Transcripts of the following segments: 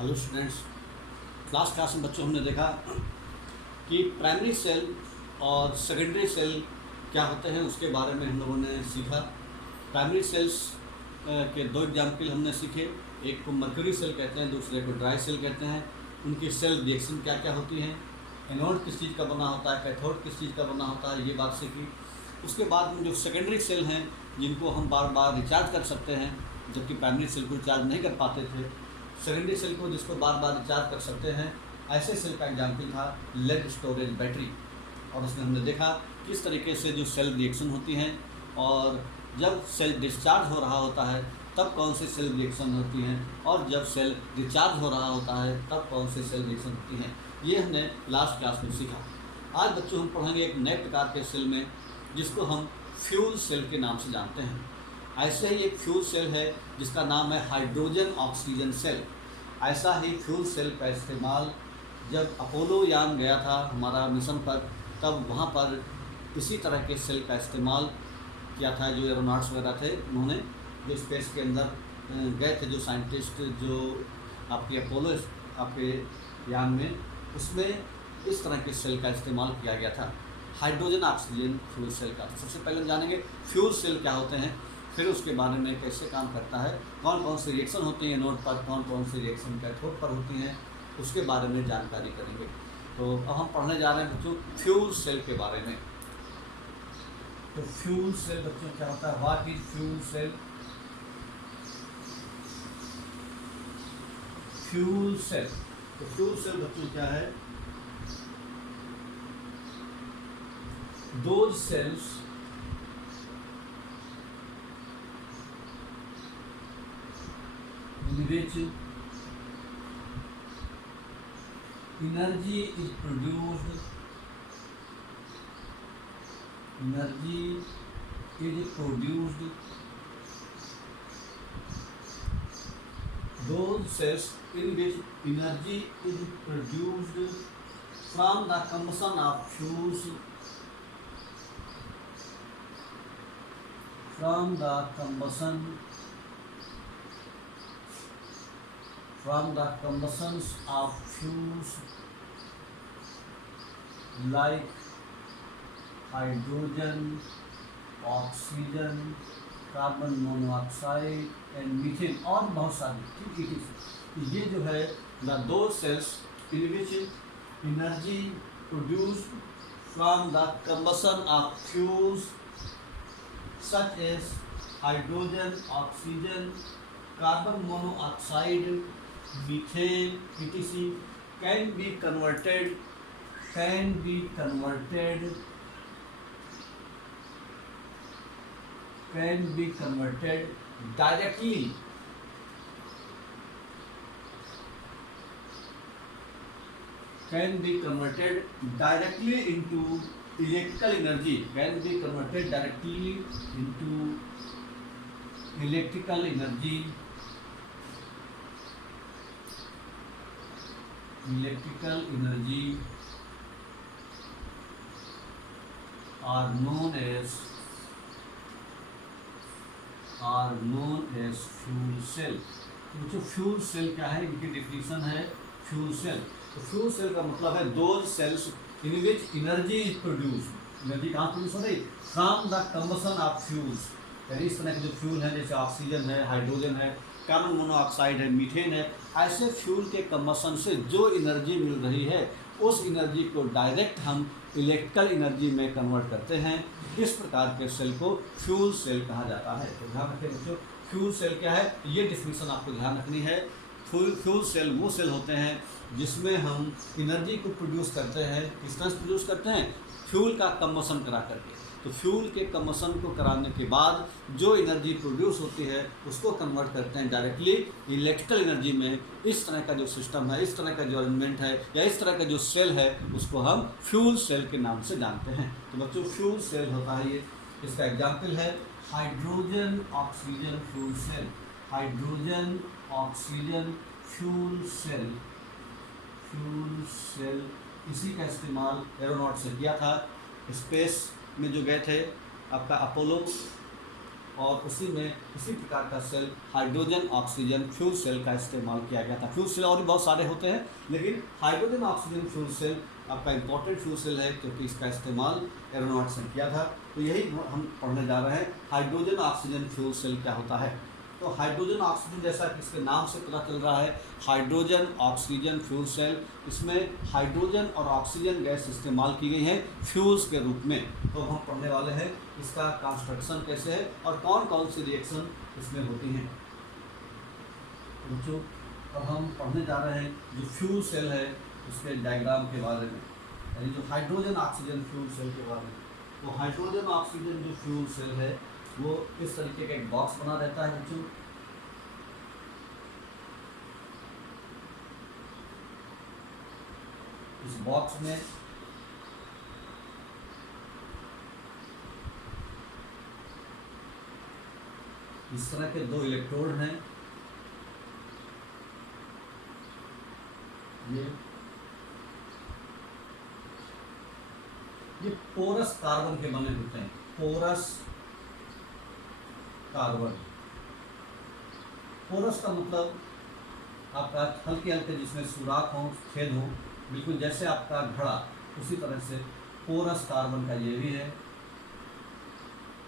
Hello students. Last class में बच्चों हमने देखा कि प्राइमरी सेल और सेकेंडरी सेल क्या होते हैं, उसके बारे में हम लोगों ने सीखा। प्राइमरी सेल्स के दो एग्जाम्पल हमने सीखे। एक को मर्करी सेल कहते हैं, दूसरे को ड्राई सेल कहते हैं। उनकी सेल रिएक्शन क्या क्या होती हैं, एनोड किस चीज़ का बना होता है, कैथोड किस चीज़ का बना होता है, ये बात सीखी। उसके बाद में जो सेकेंडरी सेल हैं जिनको हम बार बार रिचार्ज कर सकते हैं, जबकि प्राइमरी सेल को रिचार्ज नहीं कर पाते थे, सेकेंडरी सेल को जिसको बार बार रिचार्ज कर सकते हैं, ऐसे सेल का एग्जाम्पल था लेड स्टोरेज बैटरी। और उसमें हमने देखा किस तरीके से जो सेल रिएक्शन होती हैं, और जब सेल डिस्चार्ज हो रहा होता है तब कौन से सेल रिएक्शन होती हैं, और जब सेल रिचार्ज हो रहा होता है तब कौन से सेल रिएक्शन होती हैं। ये हमने लास्ट क्लास में सीखा। आज बच्चों हम पढ़ेंगे एक नए प्रकार के सेल में, जिसको हम फ्यूल सेल के नाम से जानते हैं। ऐसे ही एक फ्यूल सेल है जिसका नाम है हाइड्रोजन ऑक्सीजन सेल। ऐसा ही फ्यूल सेल का इस्तेमाल जब अपोलो यान गया था हमारा मिशन पर, तब वहाँ पर इसी तरह के सेल का इस्तेमाल किया था। जो एरोनॉट्स वगैरह थे, उन्होंने जो स्पेस के अंदर गए थे, जो साइंटिस्ट, जो आपके अपोलो आपके यान में, उसमें इस तरह के सेल का इस्तेमाल किया गया था, हाइड्रोजन ऑक्सीजन फ्यूल सेल का। सबसे पहले हम जानेंगे फ्यूल सेल क्या होते हैं, फिर उसके बारे में कैसे काम करता है, कौन कौन से रिएक्शन होती हैं एनोड पर, कौन कौन से रिएक्शन कैथोड पर होती हैं, उसके बारे में जानकारी करेंगे। तो अब हम पढ़ने जा रहे हैं बच्चों फ्यूल सेल के बारे में। तो फ्यूल सेल बच्चों क्या होता है, what is fuel cell? Fuel cell, तो फ्यूल सेल बच्चों क्या है? Those cells in which energy is produced, those cells in which energy is produced from the combustion of fuels, from the combustions of fuels like hydrogen, oxygen, carbon monoxide and methane, और बहुत सारी ठीक। ये जो है दो cells in which energy produced from the combustion of fuels such as hydrogen, oxygen, carbon monoxide, methane, etc. can be converted directly into electrical energy, are known as fuel cell. तो जो फ्यूल सेल क्या है, इनकी definition है fuel cell. तो fuel cell का मतलब है those cells in which energy is produced. Energy कहाँ प्रोड्यूस हो रही? From the combustion of fuels. यानी इस तरह के जो फ्यूल हैं, जैसे ऑक्सीजन है, हाइड्रोजन है, कार्बन मोनोऑक्साइड है, मीथेन है, ऐसे फ्यूल के कम्बसन से जो एनर्जी मिल रही है, उस एनर्जी को डायरेक्ट हम इलेक्ट्रिकल एनर्जी में कन्वर्ट करते हैं। इस प्रकार के सेल को फ्यूल सेल कहा जाता है। तो ध्यान रखें बच्चों, फ्यूल सेल क्या है, ये डिफिनीशन आपको ध्यान रखनी है। फ्यूल सेल वो सेल होते हैं जिसमें हम एनर्जी को प्रोड्यूस करते हैं। किस तरह से प्रोड्यूस करते हैं? फ्यूल का कम्बसन करा करके। तो फ्यूल के कम्बसन को कराने के बाद जो एनर्जी प्रोड्यूस होती है उसको कन्वर्ट करते हैं डायरेक्टली इलेक्ट्रिकल एनर्जी में। इस तरह का जो सिस्टम है, इस तरह का जो अरेंजमेंट है, या इस तरह का जो सेल है, उसको हम फ्यूल सेल के नाम से जानते हैं। तो बच्चों फ्यूल सेल होता है ये। इसका एग्जाम्पल है hydrogen oxygen fuel cell. Hydrogen oxygen fuel cell इसी का इस्तेमाल एरोनॉट से किया था। स्पेस में जो गए थे आपका अपोलो और उसी में इसी प्रकार का cell hydrogen oxygen fuel cell का इस्तेमाल किया गया था। फ्यूल सेल और भी बहुत सारे होते हैं, लेकिन हाइड्रोजन ऑक्सीजन फ्यूल सेल आपका इम्पोर्टेंट फ्यूल सेल है, क्योंकि इसका इस्तेमाल एरोनॉट्स ने किया था। तो यही हम पढ़ने जा रहे हैं, हाइड्रोजन ऑक्सीजन फ्यूल सेल क्या होता है। तो हाइड्रोजन ऑक्सीजन, जैसा कि इसके नाम से पता चल रहा है, हाइड्रोजन ऑक्सीजन फ्यूल सेल, इसमें हाइड्रोजन और ऑक्सीजन गैस इस्तेमाल की गई है फ्यूल्स के रूप में। तो हम पढ़ने वाले हैं इसका कंस्ट्रक्शन कैसे है और कौन कौन सी रिएक्शन इसमें होती हैं। बच्चों, अब हम पढ़ने जा रहे हैं जो फ्यूल सेल है उसके डायग्राम के बारे में, यानी जो हाइड्रोजन ऑक्सीजन फ्यूल सेल के बारे में। तो हाइड्रोजन ऑक्सीजन जो फ्यूल सेल है वो इस तरीके का एक बॉक्स बना रहता है बच्चों। इस बॉक्स में इस तरह के 2 इलेक्ट्रोड हैं। ये पोरस कार्बन के बने होते हैं, पोरस कार्बन। पोरस का मतलब आपका हल्के हल्के जिसमें सुराख हो, छेद हो, बिल्कुल जैसे आपका घड़ा, उसी तरह से पोरस कार्बन का ये भी है,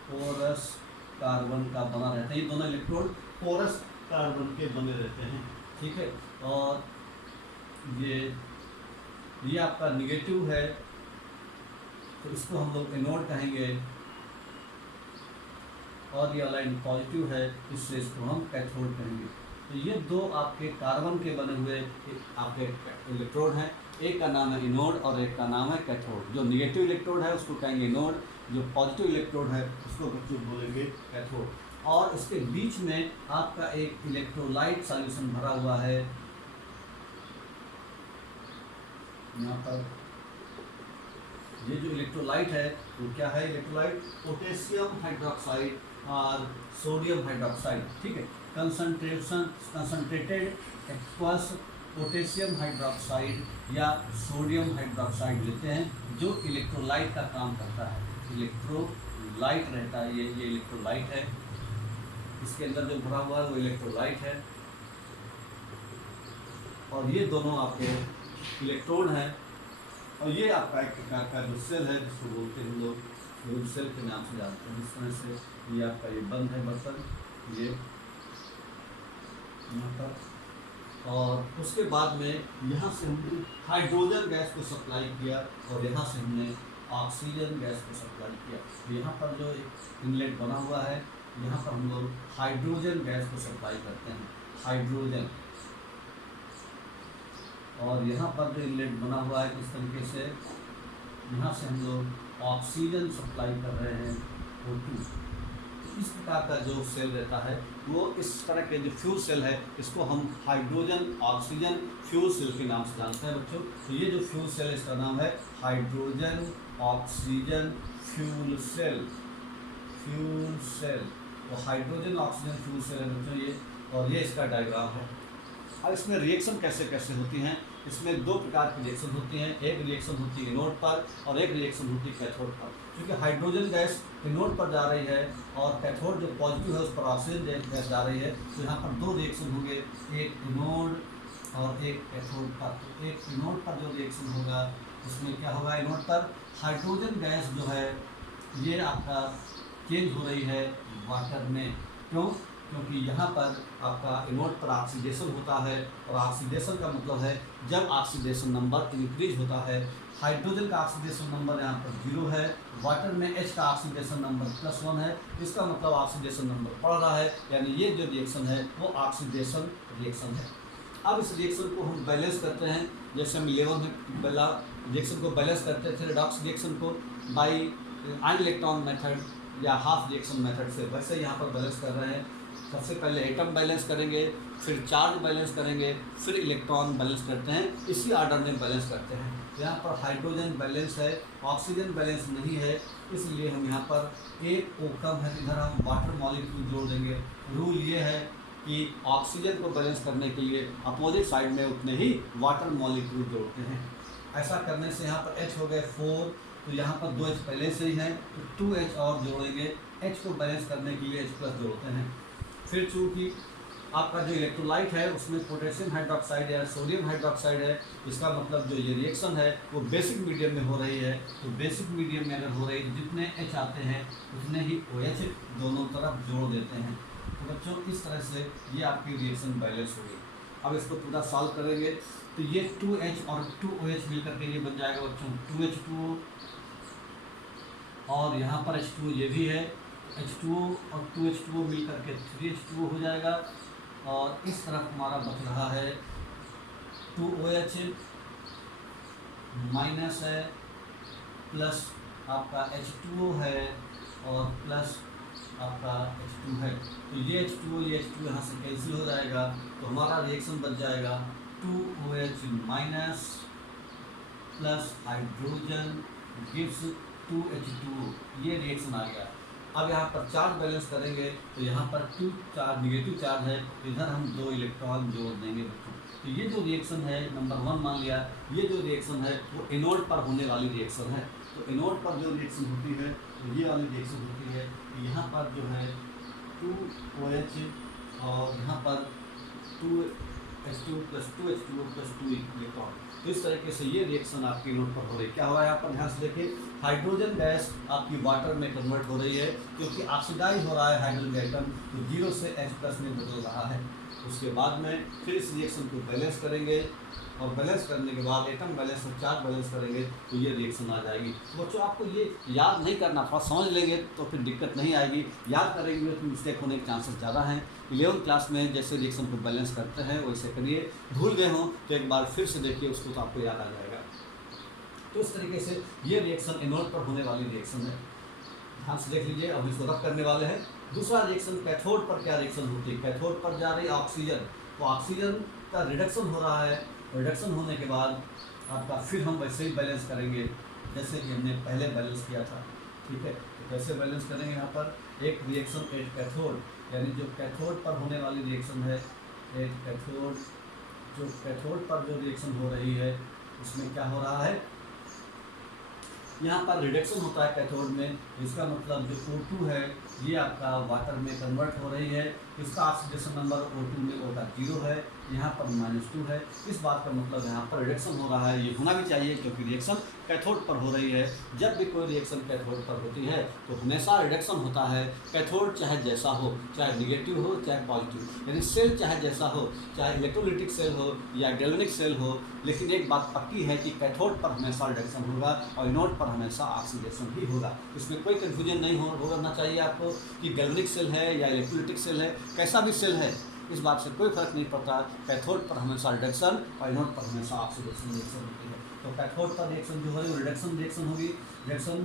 पोरस कार्बन का बना रहता है। ये दोनों इलेक्ट्रोड पोरस कार्बन के बने रहते हैं, ठीक है। और ये आपका निगेटिव है, तो इसको हम लोग एनोड कहेंगे, और ये लाइन पॉजिटिव है, इससे इसको हम कैथोड कहेंगे। तो ये 2 आपके कार्बन के बने हुए आपके इलेक्ट्रोड हैं, एक का नाम है एनोड और एक का नाम है कैथोड। जो निगेटिव इलेक्ट्रोड है उसको कहेंगे एनोड, जो पॉजिटिव इलेक्ट्रोड है उसको बच्चों बोलेंगे कैथोड। और इसके बीच में आपका एक इलेक्ट्रोलाइट सॉल्यूशन भरा हुआ है, यहाँ पर ये जो इलेक्ट्रोलाइट है वो क्या है, इलेक्ट्रोलाइट पोटेशियम हाइड्रोक्साइड और सोडियम हाइड्रोक्साइड, ठीक है। कंसंट्रेटेड एक्वस पोटेशियम हाइड्रोक्साइड या सोडियम हाइड्रोक्साइड लेते हैं, जो इलेक्ट्रोलाइट का काम करता है। इलेक्ट्रोलाइट रहता है, ये इलेक्ट्रोलाइट है, इसके अंदर जो भरा हुआ है वो इलेक्ट्रोलाइट है। और ये दोनों आपके इलेक्ट्रोड हैं, और ये आपका एक प्रकार का जो सेल है जिसको बोलते हैं हम लोग फ्यूल सेल के नाम से जानते हैं। इस तरह से ये आपका ये बंद है बर्तन, ये यहाँ पर, और उसके बाद में यहाँ से हमने हाइड्रोजन गैस को सप्लाई किया और यहाँ से हमने ऑक्सीजन गैस को सप्लाई किया। तो यहाँ पर जो एक इनलेट बना हुआ है, यहाँ पर हम लोग हाइड्रोजन गैस को सप्लाई करते हैं, हाइड्रोजन। और यहाँ पर जो इनलेट बना हुआ है इस तरीके से, यहाँ से हम लोग ऑक्सीजन सप्लाई कर रहे हैं, O2। इस प्रकार का जो सेल रहता है वो इस तरह के जो फ्यूल सेल है इसको हम हाइड्रोजन ऑक्सीजन फ्यूल सेल के नाम से जानते हैं बच्चों। तो ये जो फ्यूल सेल इसका नाम है hydrogen oxygen fuel cell, fuel cell. तो हाइड्रोजन ऑक्सीजन फ्यूल सेल है बच्चों ये, और ये इसका डायग्राम है। अब इसमें रिएक्शन कैसे कैसे होती हैं, इसमें 2 प्रकार की रिएक्शन होती हैं, एक रिएक्शन होती है एनोड पर और एक रिएक्शन होती है कैथोड पर। क्योंकि हाइड्रोजन गैस एनोड पर जा रही है और कैथोड जो पॉजिटिव है उस पर ऑक्सीजन गैस जा रही है, तो यहाँ पर 2 रिएक्शन होंगे, एक एनोड और एक कैथोड पर। तो एक एनोड पर जो रिएक्शन होगा उसमें क्या होगा, एनोड पर हाइड्रोजन गैस जो है ये आपका चेंज हो रही है वाटर में। क्यों? क्योंकि यहाँ पर आपका एनोड पर ऑक्सीडेशन होता है, और ऑक्सीडेशन का मतलब है जब ऑक्सीडेशन नंबर इंक्रीज होता है। हाइड्रोजन का ऑक्सीडेशन नंबर यहाँ पर 0 है, वाटर में H का ऑक्सीडेशन नंबर +1 है, इसका मतलब ऑक्सीडेशन नंबर बढ़ रहा है, यानी ये जो रिएक्शन है वो ऑक्सीडेशन रिएक्शन है। अब इस रिएक्शन को हम बैलेंस करते हैं, जैसे हम 11 में पहला रिएक्शन को बैलेंस करते थे रेडॉक्स रिएक्शन को बाई आयन इलेक्ट्रॉन मेथड या हाफ रिएक्शन मेथड से, वैसे यहाँ पर बैलेंस कर रहे हैं। सबसे पहले एटम बैलेंस करेंगे, फिर चार्ज बैलेंस करेंगे, फिर इलेक्ट्रॉन बैलेंस करते हैं, इसी ऑर्डर में बैलेंस करते हैं। तो यहाँ पर हाइड्रोजन बैलेंस है, ऑक्सीजन बैलेंस नहीं है, इसलिए हम यहाँ पर एक O कम है, इधर हम वाटर मॉलिक्यूल जोड़ देंगे। रूल ये है कि ऑक्सीजन को बैलेंस करने के लिए अपोजिट साइड में उतने ही वाटर मॉलिक्यूल जोड़ते हैं। ऐसा करने से यहाँ पर H हो गए 4, तो यहाँ पर 2H पहले से ही है, तो 2H और जोड़ेंगे, H को बैलेंस करने के लिए H+ जोड़ते हैं। फिर चूँकि आपका जो इलेक्ट्रोलाइट है उसमें पोटेशियम हाइड्रोक्साइड या सोडियम हाइड्रोक्साइड है, इसका मतलब जो ये रिएक्शन है वो बेसिक मीडियम में हो रही है। तो बेसिक मीडियम में अगर हो रही है जितने H आते हैं उतने ही OH दोनों तरफ जोड़ देते हैं। तो बच्चों इस तरह से ये आपकी रिएक्शन बैलेंस होगी। अब इसको पूरा सॉल्व करेंगे तो ये 2H और 2OH मिल करके ये बन जाएगा बच्चों 2H2O, और यहाँ पर H2O ये भी है, H2O और 2H2O मिल करके 3H2O हो जाएगा। और इस तरफ हमारा बच रहा है 2OH माइनस है प्लस आपका H2O है और प्लस आपका H2 है। तो ये H2O यहाँ से कैंसिल हो जाएगा, तो हमारा रिएक्शन बच जाएगा 2OH minus plus hydrogen gives 2H2O। ये रिएक्शन आ गया। अब यहाँ पर चार्ज बैलेंस करेंगे तो यहाँ पर 2 चार्ज नेगेटिव चार्ज है, इधर हम 2 इलेक्ट्रॉन जोड़ देंगे बच्चों। तो ये जो रिएक्शन है नंबर 1 मान लिया, ये जो रिएक्शन है वो एनोड पर होने वाली रिएक्शन है। तो एनोड पर जो रिएक्शन होती है तो ये वाली रिएक्शन होती है। यहाँ पर जो है 2OH और यहाँ पर 2H2 + 2H2O + 2 इलेक्ट्रॉन। तो इस तरीके से ये रिएक्शन आपकी एनोड पर हो रही है। क्या हो रहा है यहाँ पर ध्यान से देखिए, हाइड्रोजन गैस आपकी वाटर में कन्वर्ट हो रही है क्योंकि ऑक्सीडाइज हो रहा है हाइड्रोजन एटम, तो 0 से H+ में बदल रहा है। उसके बाद में फिर इस रिएक्शन को बैलेंस करेंगे और बैलेंस करने के बाद एटम बैलेंस और चार्ज बैलेंस करेंगे तो ये रिएक्शन आ जाएगी। तो बच्चों आपको ये याद नहीं करना, थोड़ा समझ लेंगे तो फिर दिक्कत नहीं आएगी। याद करेंगे तो मिस्टेक होने के चांसेस ज़्यादा हैं। 11th क्लास में जैसे रिएक्शन को बैलेंस करते हैं वैसे करिए, भूल गए हों तो एक बार फिर से देखिए उसको तो आपको याद आ जाएगा। तो इस तरीके से ये रिएक्शन एनोड पर होने वाली रिएक्शन है, ध्यान से देख लीजिए। अब इसको रब करने वाले हैं। दूसरा रिएक्शन कैथोड पर क्या रिएक्शन होती है, कैथोड पर जा रही है ऑक्सीजन, तो ऑक्सीजन का रिडक्शन हो रहा है। रिडक्शन होने के बाद आपका फिर हम वैसे ही बैलेंस करेंगे जैसे कि हमने पहले बैलेंस किया था, ठीक है। तो कैसे बैलेंस करेंगे, यहाँ पर एक रिएक्शन एट कैथोड, यानी जो कैथोड पर होने वाली रिएक्शन है एट कैथोड, जो कैथोड पर जो रिएक्शन हो रही है उसमें क्या हो रहा है, यहाँ पर रिडक्शन होता है कैथोड में। इसका मतलब जो O2 है ये आपका वाटर में कन्वर्ट हो रही है। इसका ऑक्सीडेशन नंबर O2 में O का 0 है, यहाँ पर -2 है। इस बात का मतलब यहाँ पर रिडक्शन हो रहा है, ये होना भी चाहिए क्योंकि रिएक्शन कैथोड पर हो रही है। जब भी कोई रिएक्शन कैथोड पर होती है तो हमेशा रिडक्शन होता है। कैथोड चाहे जैसा हो, चाहे निगेटिव हो चाहे पॉजिटिव, यानी सेल चाहे जैसा हो, चाहे इलेक्ट्रोलिटिक सेल हो या गैल्वेनिक सेल हो, लेकिन एक बात पक्की है कि कैथोड पर हमेशा रिडक्शन होगा और एनोड पर हमेशा ऑक्सीडेशन ही होगा। इसमें कोई कन्फ्यूजन नहीं होना चाहिए आपको कि गैल्वेनिक सेल है या इलेक्ट्रोलिटिक सेल है, कैसा भी सेल है, इस बात से कोई फर्क नहीं पड़ता। कैथोड पर हमेशा रिडक्शन और एनोड पर हमेशा ऑक्सीडेशन रिएक्शन होती है। तो कैथोड पर रिएक्शन जो है वो रिडक्शन रिएक्शन होगी। रिडक्शन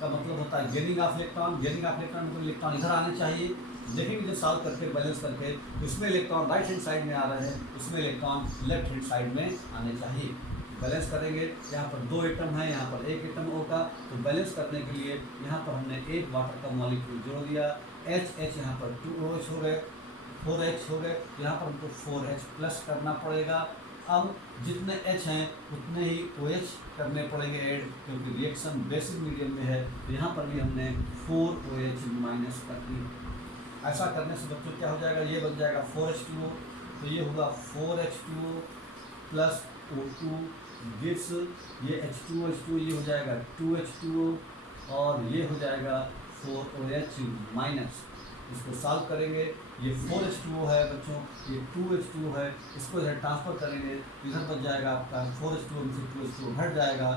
का मतलब होता है gaining of electron. Gaining of electron मतलब इलेक्ट्रॉन इधर आने चाहिए। देखेंगे जब सॉल्व करके बैलेंस करके उसमें इलेक्ट्रॉन राइट हैंड साइड में आ रहे हैं, उसमें इलेक्ट्रॉन लेफ्ट हैंड साइड में आने चाहिए। बैलेंस करेंगे, यहाँ पर 2 एटम है, यहाँ पर 1 एटम O का, तो बैलेंस करने के लिए यहाँ पर हमने एक वाटर का मॉलिक्यूल जोड़ दिया। H यहाँ पर 2OH हो गए, 4H हो गए, यहाँ पर हमको 4H+ करना पड़ेगा। अब जितने H हैं उतने ही OH करने पड़ेंगे ऐड, क्योंकि रिएक्शन बेसिक मीडियम में है। तो यहाँ पर भी हमने 4OH- कर दी। ऐसा करने से बच्चों क्या हो जाएगा, ये बन जाएगा 4H2O, तो ये होगा 4H2O + O2 गिव्स ये H2O ये हो जाएगा 2H2O और ये हो जाएगा 4OH-। इसको सॉल्व करेंगे, ये 4H2O है बच्चों, ये 2H2O है, इसको इधर ट्रांसफर करेंगे, इधर बच जाएगा आपका 4H2O में से 2H2O हट जाएगा,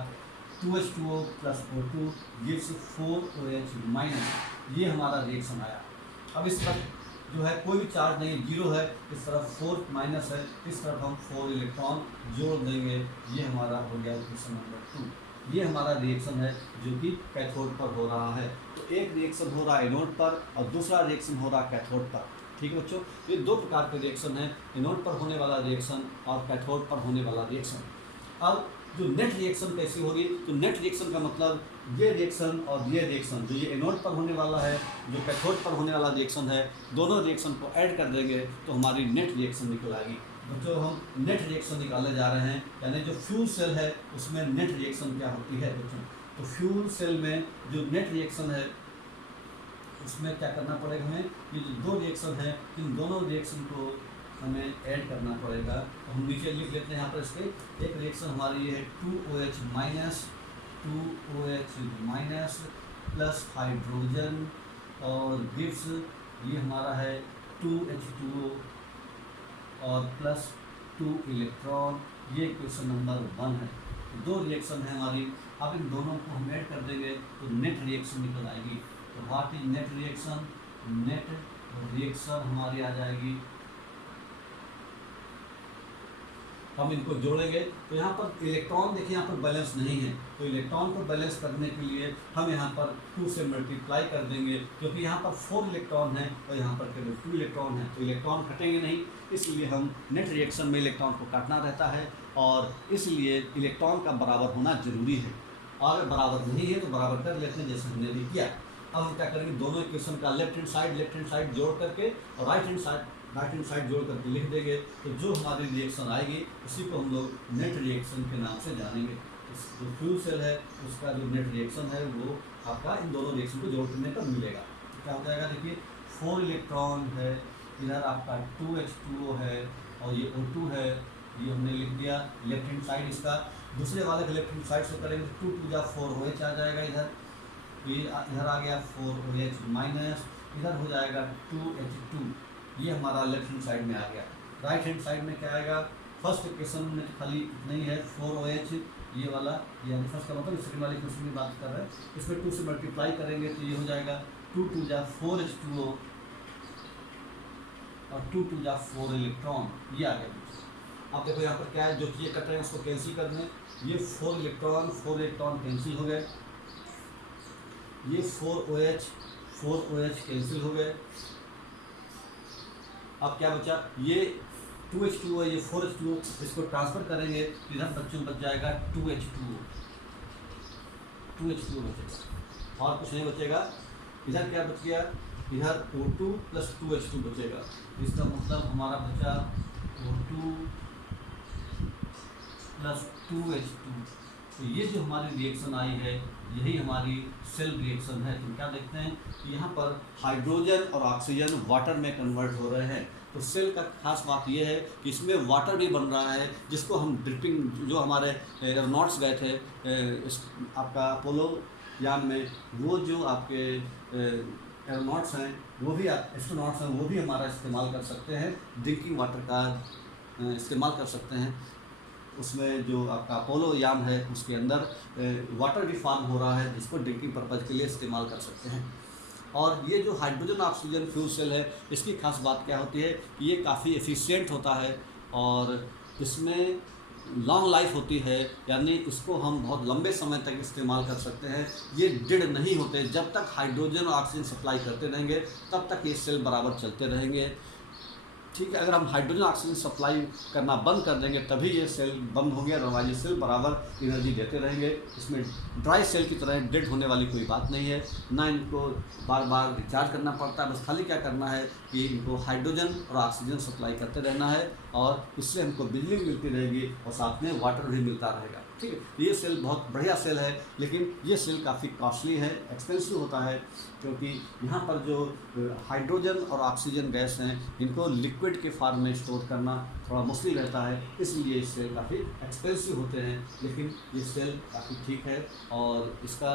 2H2O + O2 गिव्स 4OH-। ये हमारा रिएक्शन आया। अब इस तरफ जो है कोई भी चार्ज नहीं, 0 है, इस तरफ 4- है, इस तरफ हम 4 इलेक्ट्रॉन जोड़ देंगे। ये हमारा हो गया रिएक्शन नंबर 2। ये हमारा रिएक्शन है जो कि कैथोड पर हो रहा है। तो एक रिएक्शन हो रहा है एनोड पर और दूसरा रिएक्शन हो रहा है कैथोड पर, ठीक है बच्चों। ये 2 प्रकार के रिएक्शन हैं, एनोड पर होने वाला रिएक्शन और कैथोड पर होने वाला रिएक्शन। अब जो नेट रिएक्शन कैसी होगी, तो नेट रिएक्शन का मतलब ये रिएक्शन और ये रिएक्शन, जो ये एनोड पर होने वाला है, जो कैथोड पर होने वाला रिएक्शन है, दोनों रिएक्शन को ऐड कर देंगे तो हमारी नेट रिएक्शन निकल आएगी। बच्चों हम नेट रिएक्शन निकालने जा रहे हैं, यानी जो फ्यूल सेल है उसमें नेट रिएक्शन क्या होती है बच्चों। तो फ्यूल सेल में जो नेट रिएक्शन है उसमें क्या करना पड़ेगा हमें, ये जो दो रिएक्शन है इन दोनों रिएक्शन को हमें ऐड करना पड़ेगा। तो हम नीचे लिख लेते हैं यहाँ पर इसके, एक रिएक्शन हमारी ये है 2OH माइनस प्लस हाइड्रोजन और गिव्स ये हमारा है 2H2O और प्लस 2 इलेक्ट्रॉन। ये इक्वेशन नंबर 1 है। दो रिएक्शन है हमारी, अब इन दोनों को हम ऐड कर देंगे तो नेट रिएक्शन निकल आएगी। तो what is net reaction? Net reaction हमारी आ जाएगी, हम इनको जोड़ेंगे तो यहाँ पर इलेक्ट्रॉन देखिए यहाँ पर बैलेंस नहीं है, तो इलेक्ट्रॉन को बैलेंस करने के लिए हम यहाँ पर 2 से मल्टीप्लाई कर देंगे, क्योंकि यहाँ पर 4 इलेक्ट्रॉन है और यहाँ पर केवल 2 इलेक्ट्रॉन है, तो इलेक्ट्रॉन कटेंगे नहीं, इसलिए हम नेट रिएक्शन में इलेक्ट्रॉन को काटना रहता है और इसलिए इलेक्ट्रॉन का बराबर होना जरूरी है। अगर बराबर नहीं है तो बराबर कर लेते हैं जैसे हमने भी किया। अब हम क्या करेंगे, दोनों इक्वेशन का लेफ्ट हैंड साइड जोड़ करके और राइट हैंड साइड जोड़ करके लिख देंगे, तो जो हमारी रिएक्शन आएगी उसी को हम लोग नेट रिएक्शन के नाम से जानेंगे। जो फ्यूल सेल है उसका जो नेट रिएक्शन है वो आपका इन दोनों रिएक्शन को जोड़ने पर मिलेगा। तो क्या हो जाएगा, देखिए 4 इलेक्ट्रॉन है, इधर आपका 2H2O है और ये O2 है, ये हमने लिख दिया लेफ्ट हैंड साइड इसका। दूसरे वाले के लेफ्ट हैंड साइड से करेंगे 2 × 4OH आ जाएगा इधर, इधर आ गया 4OH माइनस, इधर हो जाएगा 2H2, ये हमारा लेफ्ट हैंड साइड में आ गया। राइट हैंड साइड में क्या आएगा, फर्स्ट इक्वेशन में खाली इतना ही है 4OH ये वाला, ये हम फर्स्ट का मतलब सेकंड वाले क्वेश्चन की बात कर रहे हैं, इसमें 2 से मल्टीप्लाई करेंगे तो ये हो जाएगा 2 × 4H2O और 2 × 4 इलेक्ट्रॉन, ये आ गया। अब देखो यहाँ पर क्या है, जो चीज़ें कट रहे हैं उसको कैंसिल कर दें, ये 4 इलेक्ट्रॉन कैंसिल हो गए, ये 4OH कैंसिल हो गए। अब क्या बचा, ये 2H2O ये 4H2O, इसको ट्रांसफर करेंगे इधर बच्चों बच जाएगा 2H2O बचेगा और कुछ नहीं बचेगा। इधर क्या बच गया, इधर O2 + 2H2 बचेगा, इसका मतलब हमारा बचा O2 + 2H2। तो ये जो हमारी रिएक्शन आई है यही हमारी सेल रिएक्शन है। तो क्या देखते हैं कि यहाँ पर हाइड्रोजन और ऑक्सीजन वाटर में कन्वर्ट हो रहे हैं। तो सेल का खास बात यह है कि इसमें वाटर भी बन रहा है, जिसको हम ड्रिपिंग, जो हमारे एरोनॉट्स गए थे आपका अपोलो यान में, वो जो आपके एरोनॉट्स हैं वो भी एस्ट्रोनॉट्स हैं, वो भी हमारा इस्तेमाल कर सकते हैं, ड्रिंकिंग वाटर का इस्तेमाल कर सकते हैं। उसमें जो आपका अपोलो यान है उसके अंदर वाटर भी फार्म हो रहा है, जिसको ड्रिंकिंग पर्पज़ के लिए इस्तेमाल कर सकते हैं। और ये जो हाइड्रोजन ऑक्सीजन फ्यूल सेल है इसकी खास बात क्या होती है कि ये काफ़ी एफिशिएंट होता है और इसमें लॉन्ग लाइफ होती है, यानी इसको हम बहुत लंबे समय तक इस्तेमाल कर सकते हैं। ये डेड नहीं होते, जब तक हाइड्रोजन और ऑक्सीजन सप्लाई करते रहेंगे तब तक ये सेल बराबर चलते रहेंगे। ठीक है, अगर हम हाइड्रोजन ऑक्सीजन सप्लाई करना बंद कर देंगे तभी ये सेल बंद होंगे, अदरवाइज ये सेल बराबर एनर्जी देते रहेंगे। इसमें ड्राई सेल की तरह डेड होने वाली कोई बात नहीं है, ना इनको बार बार रिचार्ज करना पड़ता है। बस खाली क्या करना है कि इनको हाइड्रोजन और ऑक्सीजन सप्लाई करते रहना है और इससे हमको बिजली भी मिलती रहेगी और साथ में वाटर भी मिलता रहेगा। ठीक है, ये सेल बहुत बढ़िया सेल है, लेकिन ये सेल काफ़ी कॉस्टली है, एक्सपेंसिव होता है, क्योंकि यहाँ पर जो हाइड्रोजन और ऑक्सीजन गैस हैं इनको लिक्विड के फॉर्म में स्टोर करना थोड़ा मुश्किल रहता है, इसलिए ये सेल काफ़ी एक्सपेंसिव होते हैं। लेकिन ये सेल काफ़ी ठीक है और इसका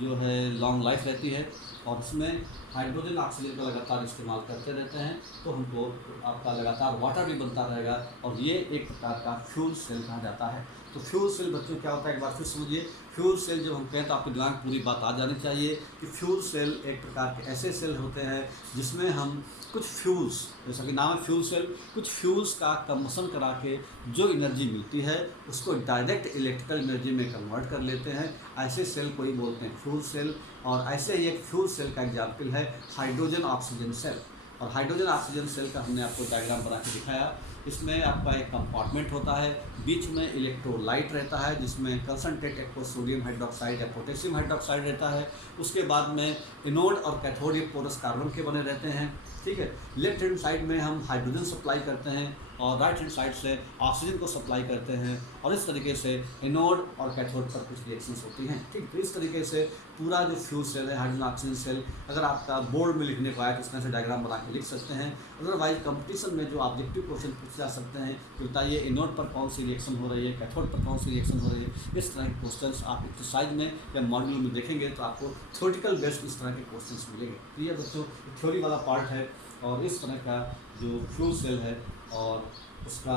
जो है लॉन्ग लाइफ रहती है और इसमें हाइड्रोजन ऑक्सीजन का लगातार इस्तेमाल करते रहते हैं, तो हमको आपका लगातार वाटर भी बनता रहेगा और ये एक प्रकार का फ्यूल सेल कहा जाता है। तो फ्यूल सेल बच्चों क्या होता है एक बार फिर समझिए। फ्यूल सेल जब हम कहें तो आपके दिमाग पूरी बात आ जानी चाहिए कि फ्यूल सेल एक प्रकार के ऐसे सेल होते हैं जिसमें हम कुछ फ्यूल्स, जैसा कि नाम है फ्यूल सेल, कुछ फ्यूल्स का कंबसन करा के जो एनर्जी मिलती है उसको डायरेक्ट इलेक्ट्रिकल एनर्जी में कन्वर्ट कर लेते हैं। ऐसे सेल को ही बोलते हैं फ्यूल सेल। और ऐसे ही एक फ्यूल सेल का एग्जाम्पल है हाइड्रोजन ऑक्सीजन सेल। और हाइड्रोजन ऑक्सीजन सेल का हमने आपको डायग्राम बना के दिखाया। इसमें आपका एक कंपार्टमेंट होता है, बीच में इलेक्ट्रोलाइट रहता है जिसमें कंसनट्रेटेड सोडियम हाइड्रोक्साइड या पोटेशियम हाइड्रोक्साइड रहता है। उसके बाद में एनोड और कैथोड पोरस कार्बन के बने रहते हैं। ठीक है, लेफ्ट हैंड साइड में हम हाइड्रोजन सप्लाई करते हैं और राइट हैंड साइड से ऑक्सीजन को सप्लाई करते हैं, और इस तरीके से एनोड और कैथोड पर कुछ रिएक्शंस होती हैं। ठीक, तो इस तरीके से पूरा जो फ्यूल सेल है, हाइड्रोजन ऑक्सीजन सेल, अगर आपका बोर्ड में लिखने को आए तो इस तरह से डायग्राम बना के लिख सकते हैं। अदरवाइज कंपटीशन में जो ऑब्जेक्टिव क्वेश्चन पूछे जा सकते हैं कि बताइए एनोड पर कौन सी रिएक्शन हो रही है, कैथोड पर कौन सी रिएक्शन हो रही है, इस तरह के क्वेश्चन आप एक्सरसाइज में या मॉड्यूल में देखेंगे तो आपको थ्योरेटिकल बेस्ड इस तरह के क्वेश्चन मिलेंगे। तो ये बच्चों थ्योरी वाला पार्ट है, और इस तरह का जो फ्यूल सेल है और उसका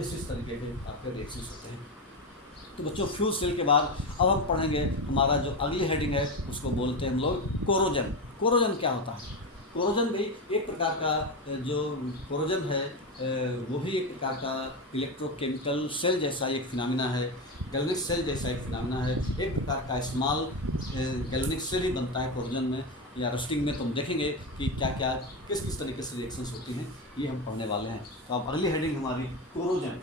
इस तरीके के आपके रिएक्शंस होते हैं। तो बच्चों फ्यूल सेल के बाद अब हम पढ़ेंगे, हमारा जो अगली हेडिंग है उसको बोलते हैं हम लोग कोरोजन। कोरोजन क्या होता है? कोरोजन भी एक प्रकार का जो कोरोजन है वो भी एक प्रकार का इलेक्ट्रोकेमिकल सेल जैसा एक फिनोमेना है, गैल्वेनिक सेल जैसा एक फिनोमेना है। एक प्रकार का स्मॉल गैल्वेनिक सेल ही बनता है कोरोजन में या रस्टिंग में। तो हम देखेंगे कि क्या क्या किस किस तरीके से रिएक्शंस होती हैं, ये हम पढ़ने वाले हैं। तो अब अगली हेडिंग हमारी corrosion.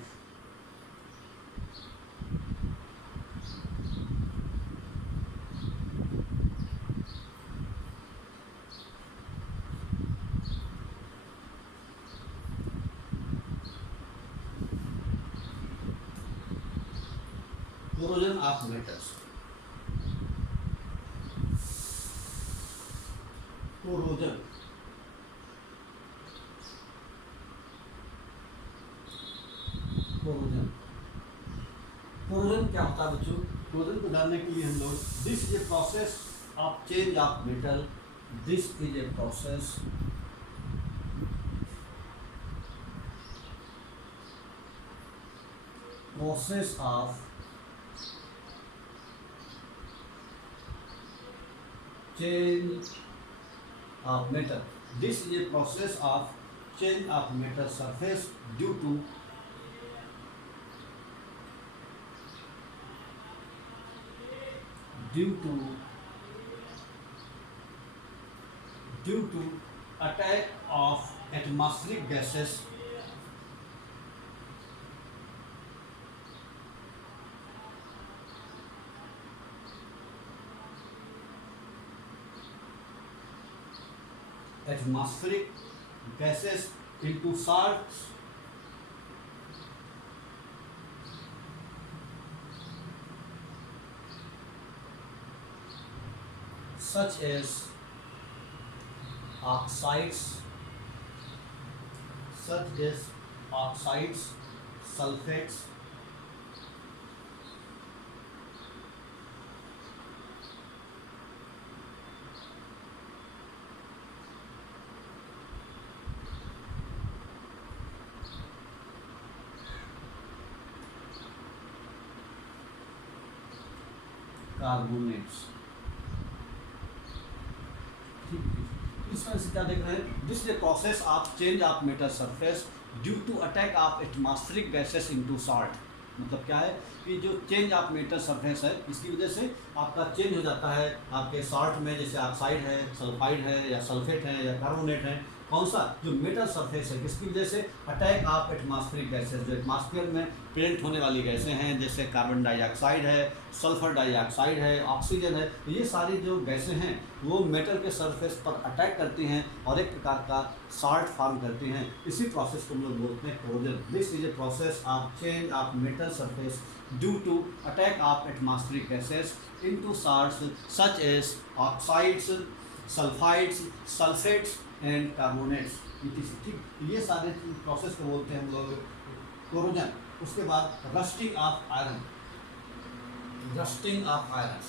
Corrosion of metals. Corrosion corrosion corrosion क्या होता है बच्चों? कोरोजन को जानने के लिए हम लोग this is a process of change of metal, this is a process of change of metal. This is a process of change of metal surface due to attack of atmospheric gases into salts such as oxides, sulfates, carbonates. इस तरह से क्या देख रहे हैं? This is process of change of metal surface due to attack of atmospheric gases into salt. मतलब क्या है कि जो चेंज ऑफ मेटल सरफेस है इसकी वजह से आपका चेंज हो जाता है आपके साल्ट में, जैसे ऑक्साइड है, सल्फाइड है या सल्फेट है या कार्बोनेट है। कौन सा? जो मेटल सरफेस है, किसकी वजह से? अटैक ऑफ एटमॉस्फेरिक गैसेस, जो एटमॉस्फेयर में प्रेजेंट होने वाली गैसें हैं, जैसे कार्बन डाइऑक्साइड है, सल्फर डाइऑक्साइड है, ऑक्सीजन है। तो ये सारी जो गैसें हैं वो मेटल के सरफेस पर अटैक करती हैं और एक प्रकार का साल्ट फॉर्म करती हैं। इसी प्रोसेस को हम लोग बोलते हैं corrosion. This is a process of change of metal surface due to attack of atmospheric gases into salts such as oxides, sulphides, sulphates and carbonates. ठीक, ये सारे प्रोसेस को बोलते हैं हम लोग कोरोजन। उसके बाद rusting of iron. Rusting of iron,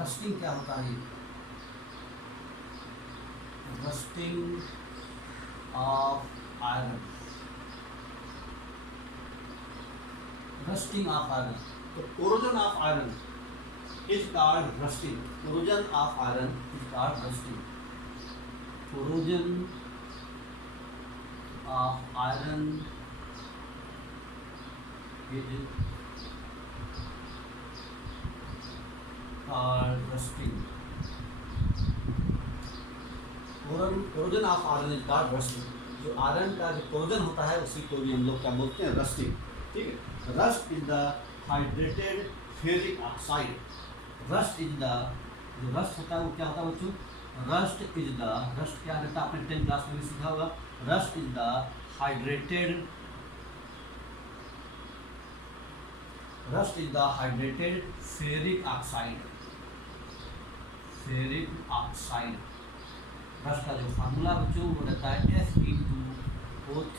rusting क्या होता है? Rusting of iron, rusting of iron. तो corrosion of iron is called rusting. Corrosion of iron is called rusting. Corrosion of iron is called rusting. Corrosion of iron is called rusting. जो iron का जो corrosion होता है उसी को भी हम लोग क्या बोलते हैं? रस्टिंग। ठीक है। Rust is the hydrated ferric oxide. Rust is the, जो रस्ट होता है वो क्या होता है बच्चों? रस्ट इज द, रस्ट क्या रहता है? आपने 10th क्लास में भी सीखा होगा। Rust is the hydrated rust is the hydrated ferric oxide. Ferric oxide rust का जो फार्मूला बच्चों वो रहता है Fe2O3.H2।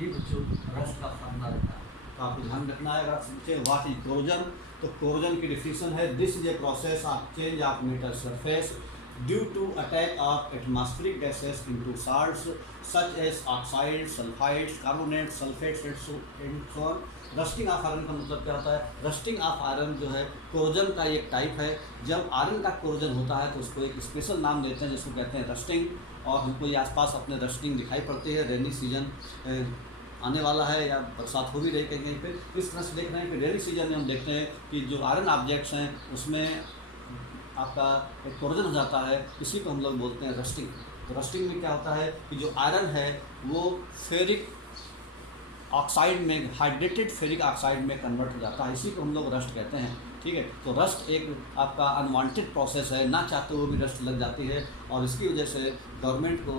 ये बच्चों रस्ट का फार्मूला रहता है, तो आपको ध्यान रखना है। अगर आप पूछे व्हाट इज कोरोजन, तो कोरोजन की डिफिनेशन है this is a process of change of metal surface due to attack of atmospheric gases into salts such as oxide, sulphides, carbonate, sulphates and so on. Rusting of iron का मतलब क्या होता है? Rusting of iron जो है corrosion का एक type है। जब आयरन का कोरोजन होता है तो उसको एक स्पेशल नाम देते हैं जिसको कहते हैं रस्टिंग। और हमको ये आसपास अपने रस्टिंग दिखाई पड़ती है। रेनी सीजन आने वाला है या बरसात हो भी रही कहीं कहीं पे, इस तरह से देख रहे हैं कि रेनी सीजन में हम देखते हैं कि जो आयरन ऑब्जेक्ट्स हैं उसमें आपका एक कोरोजन हो जाता है, इसी को हम लोग बोलते हैं रस्टिंग। तो रस्टिंग में क्या होता है कि जो आयरन है वो फेरिक ऑक्साइड में, हाइड्रेटेड फेरिक ऑक्साइड में कन्वर्ट हो जाता है, इसी को हम लोग रस्ट कहते हैं। ठीक है, तो रस्ट एक आपका अनवांटेड प्रोसेस है, ना चाहते हुए भी रस्ट लग जाती है और इसकी वजह से गवर्नमेंट को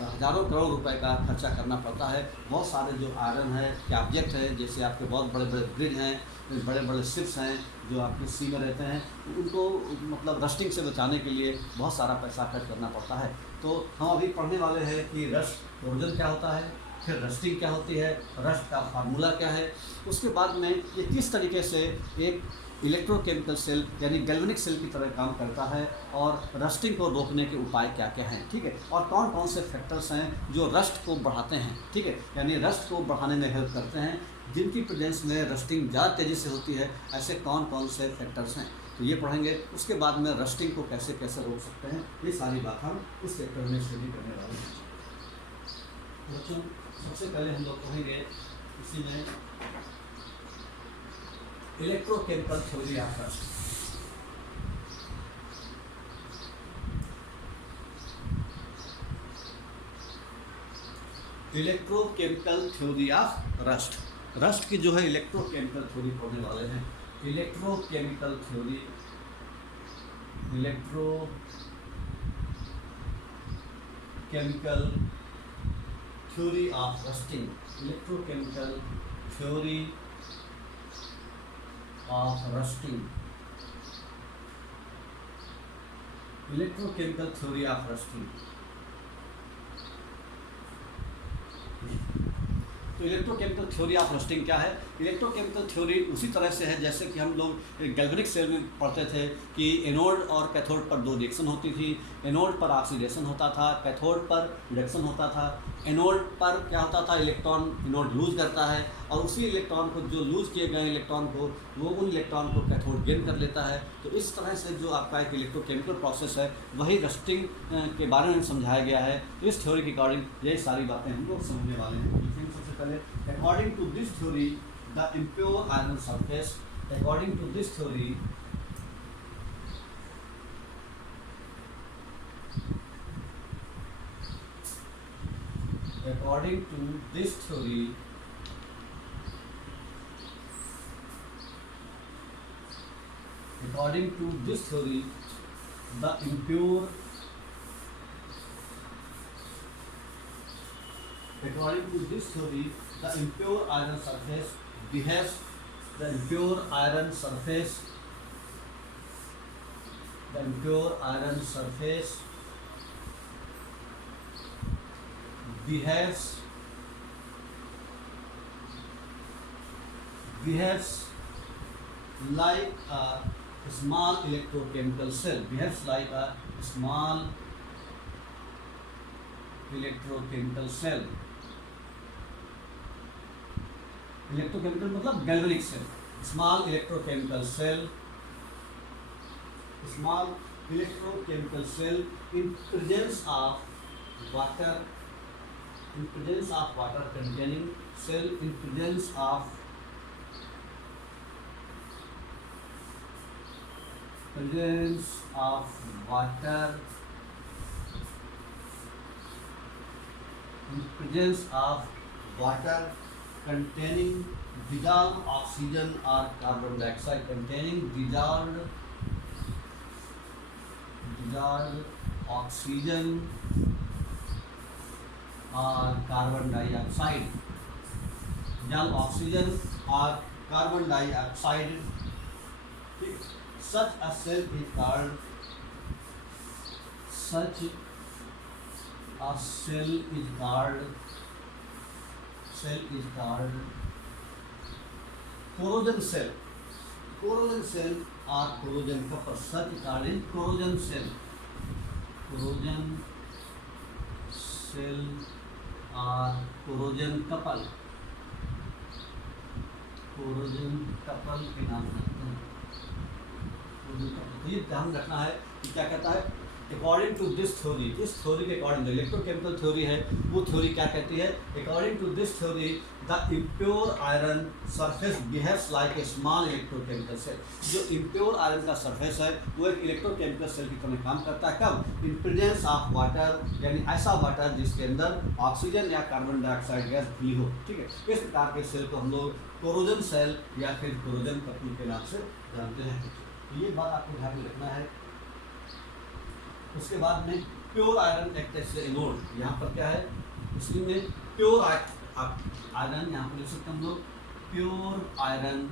हज़ारों करोड़ रुपए का खर्चा करना पड़ता है। बहुत सारे जो आयरन है के ऑब्जेक्ट है, जैसे आपके बहुत बड़े बड़े ब्रिज हैं, बड़े बड़े शिप्स हैं जो आपके सी में रहते हैं, उनको मतलब रस्टिंग से बचाने के लिए बहुत सारा पैसा खर्च करना पड़ता है। तो हम अभी पढ़ने वाले हैं कि रस्ट कोरोजन क्या होता है, फिर रस्टिंग क्या होती है, रस्ट का फार्मूला क्या है, उसके बाद में ये किस तरीके से एक इलेक्ट्रोकेमिकल सेल यानी गैल्वेनिक सेल की तरह काम करता है और रस्टिंग को रोकने के उपाय क्या क्या हैं। ठीक है, और कौन कौन से फैक्टर्स हैं जो रस्ट को बढ़ाते हैं। ठीक है, यानी रस्ट को बढ़ाने में हेल्प करते हैं, जिनकी प्रेजेंस में रस्टिंग ज़्यादा तेज़ी से होती है, ऐसे कौन कौन से फैक्टर्स हैं, तो ये पढ़ेंगे। उसके बाद में रस्टिंग को कैसे कैसे रोक सकते हैं, ये सारी बात हम इस चैप्टर में स्टडी करने वाले हैं। बच्चों सबसे पहले हम लोग पढ़ेंगे इसी में electrochemical theory of rust. Electrochemical theory of rust. Rust की जो है इलेक्ट्रोकेमिकल थ्योरी पढ़ने वाले हैं। Electrochemical theory, electrochemical theory of rusting, electrochemical theory of rusting, electrochemical theory of rusting. तो इलेक्ट्रोकेमिकल थ्योरी ऑफ रस्टिंग क्या है? इलेक्ट्रोकेमिकल थ्योरी उसी तरह से है जैसे कि हम लोग गैल्वेनिक सेल में पढ़ते थे कि एनोड और कैथोड पर दो रिएक्शन होती थी। एनोड पर ऑक्सीडेशन होता था, कैथोड पर रिडक्शन होता था। एनोड पर क्या होता था, इलेक्ट्रॉन एनोड लूज करता है और उसी इलेक्ट्रॉन को, जो लूज किए गए इलेक्ट्रॉन को, वो उन इलेक्ट्रॉन को कैथोड गेन कर लेता है। तो इस तरह से जो आपका एक इलेक्ट्रोकेमिकल प्रोसेस है वही रस्टिंग के बारे में समझाया गया है। इस थ्योरी के अकॉर्डिंग यही सारी बातें हम लोग समझने वाले हैं। सबसे पहले according to this theory the impure iron surface, according to this theory according to this theory according to this theory the impure according to this theory the impure iron surface behaves the impure iron surface the impure iron surface behaves like a small electrochemical cell, behaves like a small electrochemical cell। Electrochemical मतलब galvanic cell, small electrochemical cell, small electrochemical cell in presence of water, in presence of water containing cell, in presence of water, in presence of water containing dissolved oxygen or carbon dioxide, containing dissolved oxygen or carbon dioxide, जहाँ oxygen और carbon dioxide, such a cell is called, such a cell is called corrosion cell, corrosion cell और corrosion couple, such called in corrosion cell, corrosion cell और corrosion couple, corrosion couple के नाम रखते हैं। तो ये ध्यान रखना है कि क्या कहता है, अकॉर्डिंग टू दिस थ्योरी, इस थ्योरी के अकॉर्डिंग इलेक्ट्रोकेमिकल थ्योरी है, वो थ्योरी क्या कहती है, according to this theory the impure iron surface behaves like a small electrochemical cell. जो इम्प्योर आयरन का सरफेस है वो एक इलेक्ट्रोकेमिकल सेल की तरह काम करता है। कब? इन प्रेजेंस ऑफ वाटर, यानी ऐसा वाटर जिसके अंदर ऑक्सीजन या कार्बन डाइऑक्साइड गैस खुली हो। ठीक है, इस प्रकार के सेल को हम लोग कोरोजन सेल या फिर कोरोजन कपल के नाम से जानते हैं। तो ये बात आपको ध्यान में रखना है। उसके बाद में pure iron act as anode, यहाँ पर क्या है, इसमें प्योर आयरन यहाँ पर लिख सकते हम लोग, pure iron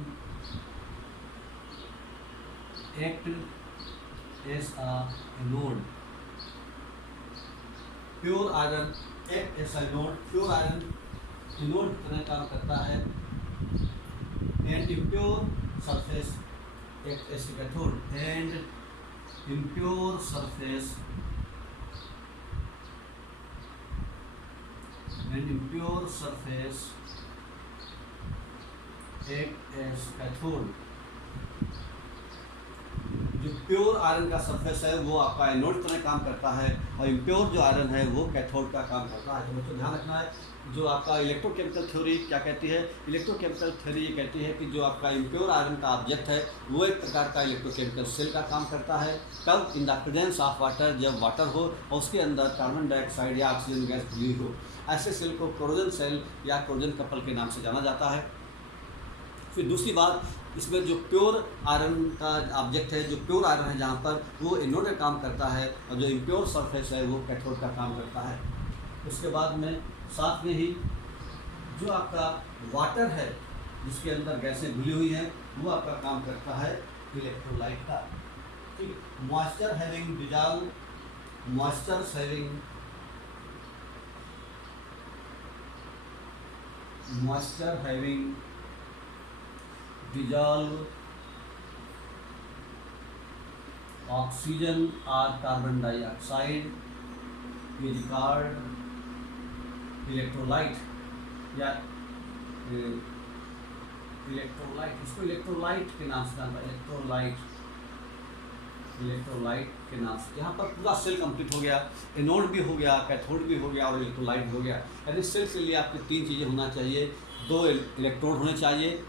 act as a anode, pure iron act as a anode, pure iron anode की तरह काम करता है। And impure surface act as cathode, and impure surface act as cathode। जो प्योर आयरन का सरफेस है वो आपका एनोड की तरह काम करता है और इम्प्योर जो आयरन है वो कैथोड का काम करता है। तो मुझे ध्यान रखना है, जो आपका इलेक्ट्रोकेमिकल थ्योरी क्या कहती है, इलेक्ट्रोकेमिकल थ्योरी ये कहती है कि जो आपका इम्प्योर आयरन का ऑब्जेक्ट है वो एक प्रकार का इलेक्ट्रोकेमिकल सेल का काम करता है। कब? In the presence of water, जब वाटर हो और उसके अंदर कार्बन डाइऑक्साइड या ऑक्सीजन गैस खुली हो, ऐसे सेल को कोरोजन सेल या कोरोजन कपल के नाम से जाना जाता है। फिर दूसरी बात, इसमें जो प्योर आयरन का ऑब्जेक्ट है, जो प्योर आयरन है जहाँ पर वो एनोड का काम करता है और जो इम्प्योर सरफेस है वो कैथोड का काम करता है। उसके बाद में साथ में ही जो आपका वाटर है जिसके अंदर गैसें घुली हुई हैं वो आपका काम करता है इलेक्ट्रोलाइट का। ठीक, moisture having dissolve, moisture having dissolve oxygen or carbon dioxide is called electrolyte या इलेक्ट्रोलाइट, इसको इलेक्ट्रोलाइट के नाम से जानता है, इलेक्ट्रोलाइट के नाम से। यहाँ पर पूरा सेल कंप्लीट हो गया, एनोड भी हो गया, कैथोड भी हो गया और इलेक्ट्रोलाइट भी हो गया। यानी सेल के लिए आपको तीन चीज़ें होना चाहिए, दो इलेक्ट्रोड होने चाहिए,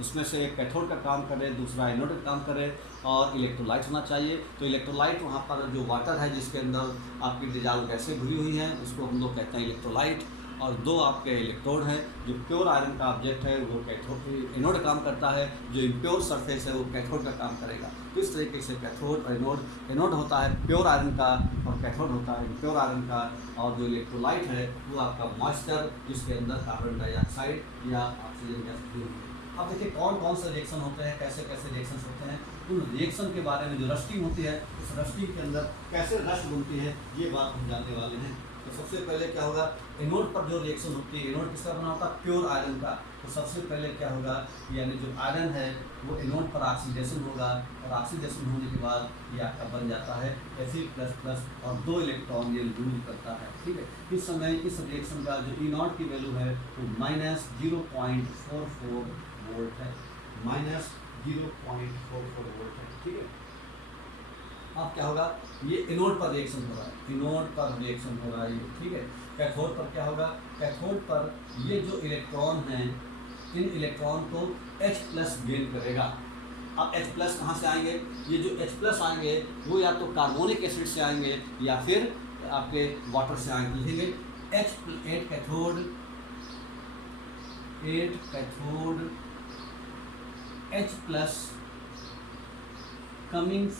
उसमें से एक कैथोड का काम करे, दूसरा एनोड का काम करे और इलेक्ट्रोलाइट होना चाहिए। तो इलेक्ट्रोलाइट वहाँ पर जो वाटर है जिसके अंदर आपकी डिजॉल्व गैसें घुली हुई हैं उसको हम लोग कहते हैं इलेक्ट्रोलाइट। और दो आपके इलेक्ट्रोड हैं, जो प्योर आयरन का ऑब्जेक्ट है वो कैथोड एनोड काम करता है, जो इम्प्योर सरफेस है वो कैथोड का काम करेगा। तो इस तरीके से कैथोड और एनोड होता है प्योर आयरन का और कैथोड होता है इम्प्योर आयरन का। और जो इलेक्ट्रोलाइट है वो आपका मॉइस्चर जिसके अंदर कार्बन डाइऑक्साइड या ऑक्सीजन गैस घुली हुई है। अब देखिए कौन कौन से रिएक्शन होते हैं, कैसे कैसे रिएक्शन होते हैं, उन रिएक्शन के बारे में। जो रस्टिंग होती है उस रस्टिंग के अंदर कैसे रस्ट बनती है ये बात हम जानने वाले हैं। तो सबसे पहले क्या होगा, एनोड पर जो रिएक्शन होती है, एनोड किसका बना होता है, प्योर आयरन का। तो सबसे पहले क्या होगा, यानी जो आयरन है वो एनोड पर ऑक्सीडेशन होगा और ऑक्सीडेशन होने के बाद ये आपका बन जाता है Fe++ और 2 इलेक्ट्रॉन ये लूज करता है। ठीक है, इस समय इस रिएक्शन का जो E0 की वैल्यू है वो -0.44 वोल्ट है, -0.44 वोल्ट है। ठीक है, अब क्या होगा, ये एनोड पर रिएक्शन हो रहा है, एनोड पर रिएक्शन हो रहा है ये। ठीक है, कैथोड पर क्या होगा, कैथोड पर ये जो इलेक्ट्रॉन हैं इन इलेक्ट्रॉन को H+ गेन करेगा। अब H+ कहाँ से आएंगे, ये जो H+ आएंगे वो या तो कार्बोनिक एसिड से आएंगे या फिर आपके वाटर से आएंगे। लिखेंगे 8 cathode H+ coming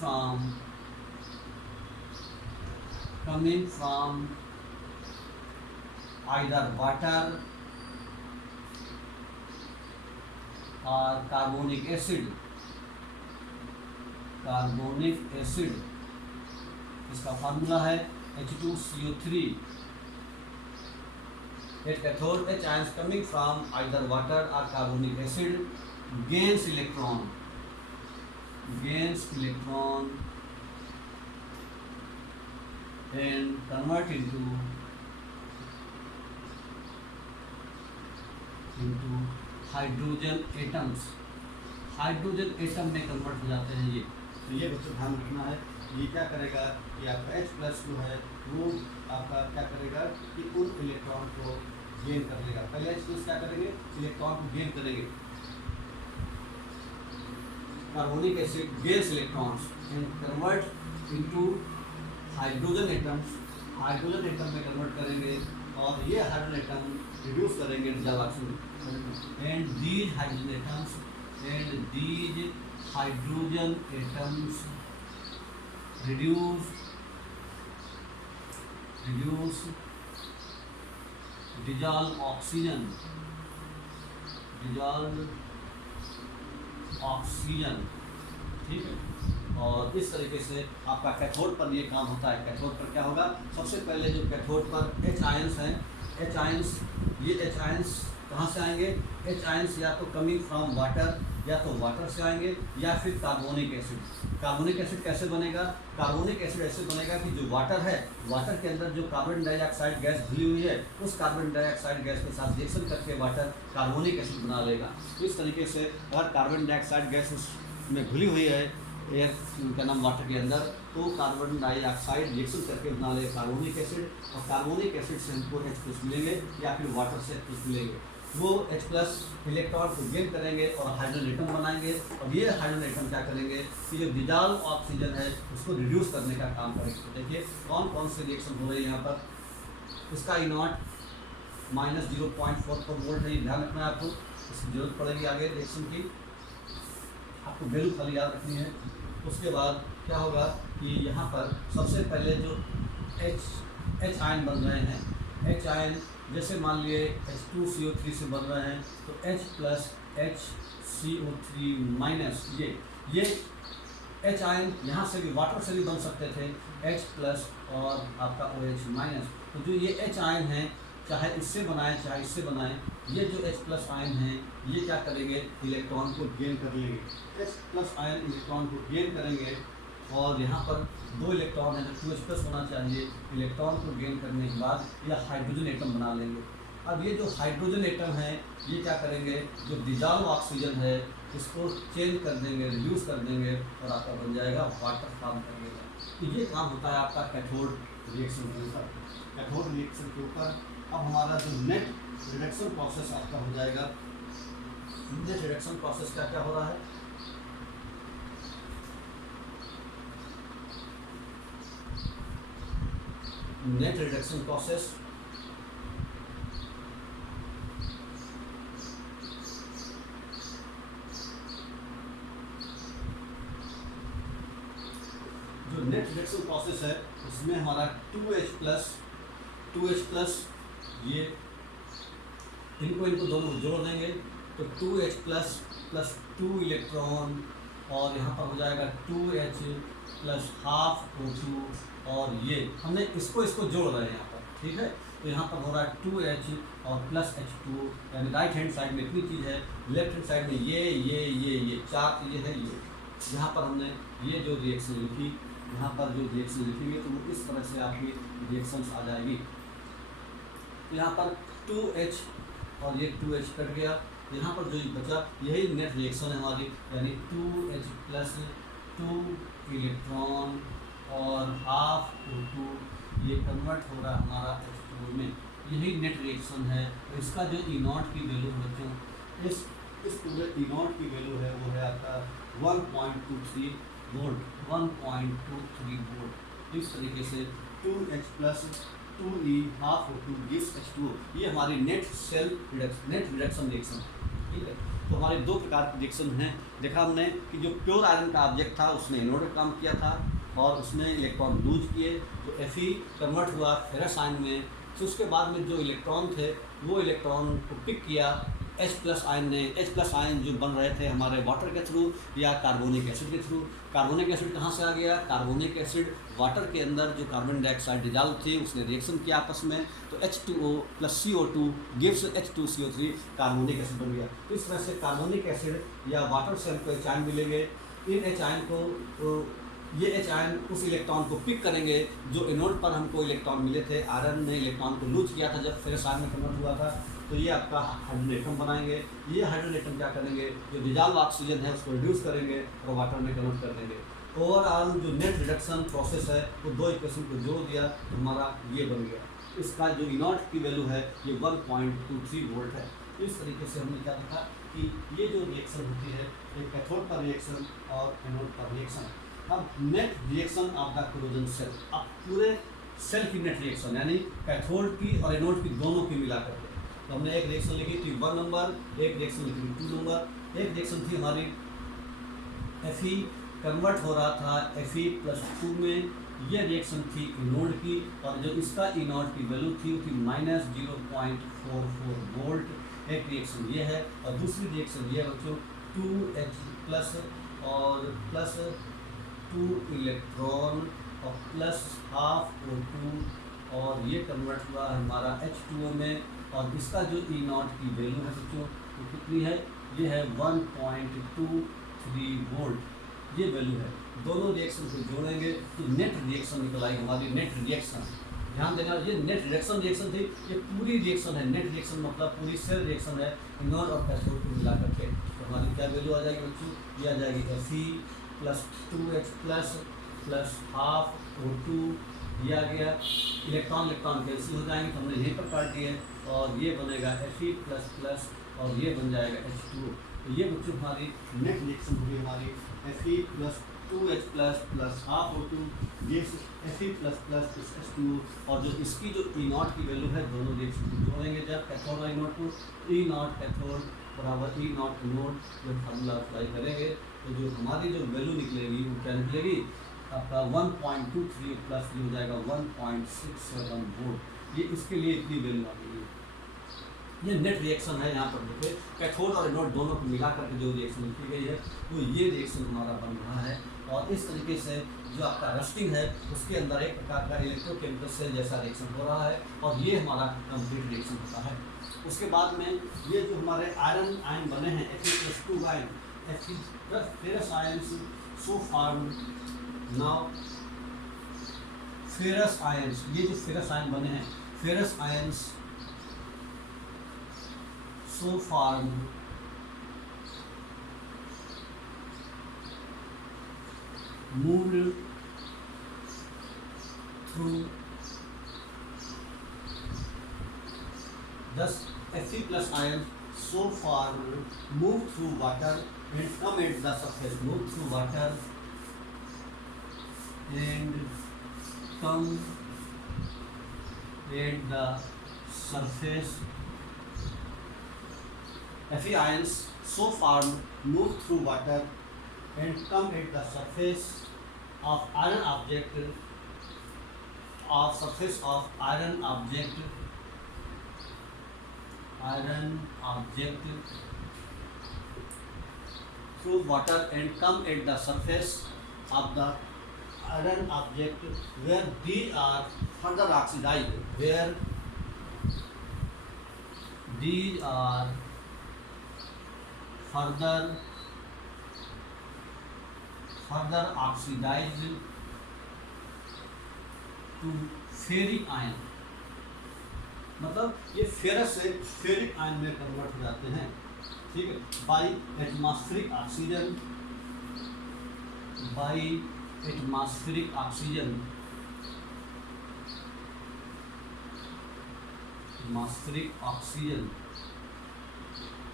from either water और कार्बोनिक एसिड, इसका फार्मूला है H2CO3. At cathode, H ions coming from either water or carbonic acid gains electron and convert into hydrogen atoms. Hydrogen atom में convert हो जाते हैं ये. तो ये बच्चों ध्यान रखना है. ये क्या करेगा कि आपका H प्लस जो है वो आपका क्या करेगा कि उन इलेक्ट्रॉन को गेन कर लेगा. पहले H प्लस क्या करेंगे, इलेक्ट्रॉन को गेन करेंगे. Carbonic acid gains electrons and convert into hydrogen atoms. Hydrogen atom में कन्वर्ट करेंगे और ये हाइड्रोजन एटम रिड्यूस करेंगे dissolve oxygen. And these hydrogen atoms reduce dissolve oxygen. ठीक है. और इस तरीके से आपका कैथोड पर ये काम होता है. कैथोड पर क्या होगा, सबसे पहले जो कैथोड पर H आयंस हैं, H आयंस कहाँ से आएंगे. H आयंस या तो कमिंग फ्रॉम वाटर, या तो वाटर से आएंगे या फिर कार्बोनिक एसिड. कार्बोनिक एसिड कैसे बनेगा, कार्बोनिक एसिड ऐसे बनेगा कि जो वाटर है, वाटर के अंदर जो कार्बन डाइऑक्साइड गैस घुली हुई है, उस कार्बन डाइऑक्साइड गैस के साथ रिएक्शन करके वाटर कार्बोनिक एसिड बना लेगा. इस तरीके से अगर कार्बन डाइऑक्साइड गैस उसमें घुली हुई है एयर का नाम वाटर के अंदर, तो कार्बन डाइऑक्साइड रिएक्शन करके बना ले कार्बोनिक एसिड. और कार्बोनिक एसिड से हमको H प्लस मिलेंगे या फिर वाटर से H प्लस मिलेंगे. वो H प्लस इलेक्ट्रॉन को गेन करेंगे और हाइड्रोजन एटम बनाएंगे. और ये हाइड्रोजन एटम क्या करेंगे कि जो डिसॉल्व ऑक्सीजन है उसको रिड्यूस करने का काम करेंगे. तो देखिए कौन कौन से रिएक्शन हो रहे हैं यहाँ पर. इसका E0 -0.44 वोल्ट है. ध्यान रखना है आपको, इसकी जरूरत पड़ेगी आगे रिएक्शन की. आपको वैल्यू खाली याद रखनी है. उसके बाद क्या होगा कि यहाँ पर सबसे पहले जो H आयन बन रहे हैं, H आयन जैसे मान लिए H2CO3 से बन रहे हैं, तो H प्लस HCO3 माइनस ये H आयन यहाँ से भी वाटर से भी बन सकते थे, H प्लस और आपका OH माइनस. तो जो ये H आयन हैं, चाहे इससे बनाएं चाहे इससे बनाएं, ये जो H प्लस आयन हैं ये क्या करेंगे, इलेक्ट्रॉन को गेन कर लेंगे. H प्लस आयन इलेक्ट्रॉन को गेन करेंगे और यहाँ पर 2 इलेक्ट्रॉन है जो 2H प्लस होना चाहिए. इलेक्ट्रॉन को गेन करने के बाद यह हाइड्रोजन एटम बना लेंगे. अब ये जो हाइड्रोजन एटम है ये क्या करेंगे, जो डिसॉल्व ऑक्सीजन है इसको चेंज कर देंगे, रिड्यूस कर देंगे और आपका बन जाएगा वाटर फॉर्म कर लेगा. तो ये काम होता है आपका कैथोड रिएक्शन के ऊपर. कैथोड रिएक्शन के ऊपर अब हमारा जो नेट रिडक्शन प्रोसेस आपका हो जाएगा. नेट रिडक्शन प्रोसेस क्या क्या हो रहा है, नेट रिडक्शन प्रोसेस जो नेट रिडक्शन प्रोसेस है उसमें हमारा 2H प्लस ये इनको दोनों को जोड़ देंगे तो 2H प्लस 2 इलेक्ट्रॉन और यहाँ पर हो जाएगा 2H प्लस हाफ O2 और ये हमने इसको जोड़ रहे हैं यहाँ पर. ठीक है. तो यहाँ पर हो रहा है 2H और प्लस H2, यानी राइट हैंड साइड में इतनी चीज़ है, लेफ्ट हैंड साइड में ये 4 चीज़ें हैं. ये यहाँ पर हमने ये जो रिएक्शन लिखी, यहाँ पर जो रिएक्शन लिखेंगे तो वो इस तरह से आपकी रिएक्शंस आ जाएगी. तो यहाँ पर 2H और ये 2H कट गया. यहाँ पर जो बचा यही नेट रिएक्शन है हमारी, यानी 2H प्लस 2 इलेक्ट्रॉन और हाफ O2 ये कन्वर्ट हो रहा है हमारा H2O में. यही नेट रिएक्शन है. तो इसका जो E0 की वैल्यू है बच्चों, इस पूरे E0 की वैल्यू है वो है आपका 1.23 वोल्ट. 1.23 वोल्ट. इस तरीके से 2H plus 2E half O2 gives H2O. ये हमारी नेट रिडक्शन रिएक्शन. ठीक है. तो हमारे 2 प्रकार के रिएक्शन हैं. देखा हमने कि जो प्योर आयरन का ऑब्जेक्ट था उसने एनोड का काम किया था और उसने इलेक्ट्रॉन लूज किए तो Fe कन्वर्ट हुआ फेरस आयन में. तो उसके बाद में जो इलेक्ट्रॉन थे वो इलेक्ट्रॉन को पिक किया H+ आयन जो बन रहे थे हमारे वाटर के थ्रू या कार्बोनिक एसिड के थ्रू। कार्बोनिक एसिड कहाँ से आ गया? कार्बोनिक एसिड वाटर के अंदर जो कार्बन डाइऑक्साइड डिजॉल्व थी उसने रिएक्शन किया आपस में, तो H2O + CO2 gives H2CO3, carbonic acid बन गया। तो इस तरह से कार्बोनिक एसिड या वाटर से हमको एच आयन मिलेंगे। इन एच आयन को ये एच आयन उस इलेक्ट्रॉन को पिक करेंगे जो एनोड पर हमको इलेक्ट्रॉन मिले थे। आयरन ने इलेक्ट्रॉन को लूज किया था जब फेरस आयन में कन्वर्ट हुआ था, तो ये आपका हाइड्रोजन एटम बनाएंगे। ये हाइड्रोजन एटम क्या करेंगे? जो डिजॉल्व ऑक्सीजन है उसको रिड्यूस करेंगे और वाटर में कन्वर्ट कर देंगे। ओवरऑल जो नेट रिडक्शन प्रोसेस है वो दो इक्वेशन को जोड़ दिया तो हमारा ये बन गया। इसका जो E0 की वैल्यू है ये 1.23 वोल्ट है। इस तरीके से हमने क्या देखा कि ये जो रिएक्शन होती है एक कैथोड पर रिएक्शन और एनोड पर रिएक्शन। अब net reaction of the corrosion cell, अब पूरे सेल की नेट रिएक्शन यानी कैथोड की और एनोड की दोनों की मिला करके, तो हमने एक रिएक्शन लिखी थी 1 नंबर, एक रिएक्शन लिखी थी 2 नंबर। एक रिएक्शन थी हमारी Fe कन्वर्ट हो रहा था Fe+2 में, ये रिएक्शन थी एनोड की और जो इसका E0 की वैल्यू थी वो थी -0.44 वोल्ट। एक रिएक्शन ये है और दूसरी रिएक्शन ये है बच्चों 2H+ और +2 इलेक्ट्रॉन और +½ O2 और ये कन्वर्ट हुआ हमारा H2O में, और इसका जो E0 की वैल्यू है बच्चों वो कितनी है? ये है 1.23 वोल्ट, ये वैल्यू है। दोनों रिएक्शन को जोड़ेंगे तो नेट रिएक्शन निकल आई हमारी। नेट रिएक्शन, ध्यान देना, ये नेट रिएक्शन थी, ये पूरी रिएक्शन है। नेट रिएक्शन मतलब पूरी सेल रिएक्शन है एनोड और कैथोड को मिला करके। तो हमारी क्या वैल्यू आ जाएगी बच्चों? ये आ जाएगी Fe+2H+ +½ O2, ये आ गया। इलेक्ट्रॉन कैंसिल हो जाएंगे तो हमने यहीं पर काट दिए और ये बनेगा Fe++ और ये बन जाएगा H2O। तो ये बच्चों हमारी नेट रिएक्शन होगी हमारी Fe+2H+ +½ O2 ये Fe++ H2O, और जो इसकी जो E0 की वैल्यू है दोनों रिएक्शन को जोड़ेंगे जब कैथोड और एनोड को, E0 कैथोड बराबर E0 एनोड जब फार्मूला अप्लाई करेंगे तो जो हमारी जो वैल्यू निकलेगी वो क्या निकलेगी? आपका 1.23 प्लस ये हो जाएगा 1.67 वोल्ट। ये इसके लिए इतनी वैल्यू आ गई है। ये नेट रिएक्शन है। यहाँ पर देखिए कैथोड और एनोड दोनों को मिला करके जो रिएक्शन लिखी गई है वो ये रिएक्शन हमारा बन रहा है। और इस तरीके से जो आपका रस्टिंग है उसके अंदर एक प्रकार का इलेक्ट्रोकेमिकल सेल जैसा रिएक्शन हो रहा है और ये हमारा कंप्लीट रिएक्शन होता है। उसके बाद में ये जो हमारे आयरन आयन बने हैं Fe+2 ion, ferrous ions so form now ferrous ions, ये जो फेरस आयन बने हैं ferrous ions so formed moved through thus Fe+ ion so formed move through water and come at the surface, move through water and come at the surface. Fe ions so formed move through water and come at the surface of iron object through water and come at the surface of the iron object where these are further oxidized, where these are further oxidized to ferric ion, मतलब ये ferrous से ferric ion में convert हो जाते हैं। ठीक है, by atmospheric oxygen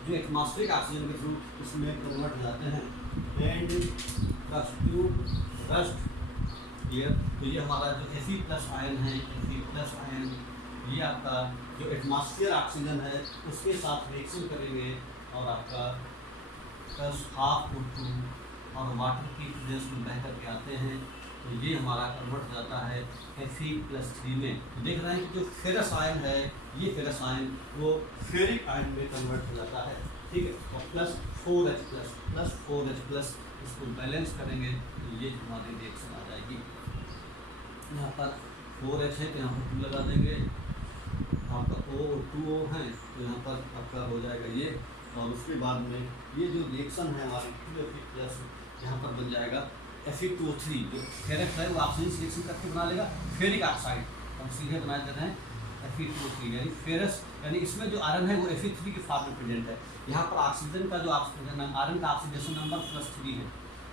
जो एटमॉस्फेरिक ऑक्सीजन के थ्रू इसमें कन्वर्ट हो जाते हैं। And rust clear. तो ये हमारा जो Fe+ आयन है, Fe+ आयन ये आपका जो एटमॉस्फेयर ऑक्सीजन है उसके साथ रिएक्शन करेंगे और आपका +½ O2 और वाटर की प्रेजेंस में बह करके आते हैं। तो ये हमारा कन्वर्ट हो जाता है Fe+3 में। देख रहे हैं कि जो फेरस आयन है, ये फेरस आयन वो फेरिक आयन में कन्वर्ट हो जाता है, ठीक है। और +4H+, इसको बैलेंस करेंगे तो ये हमारी रिएक्शन आ जाएगी। यहाँ पर 4H है तो यहाँ पर 2 लगा देंगे, आपका O और 2O है तो यहाँ पर आपका हो जाएगा ये। और उसके बाद में ये जो रिएक्शन है हमारी 2Fe+, यहाँ पर बन जाएगा Fe2O3। जो फेरस है वो ऑक्सीजन से रिएक्शन करके बना लेगा फेरिक ऑक्साइड, हम सीधे बना देते हैं Fe2O3, यानी फेरस, यानी इसमें जो आयरन है वो Fe3 के फॉर्म में प्रेजेंट है। यहाँ पर ऑक्सीजन का जो आयरन का ऑक्सीडेशन नंबर +3 है,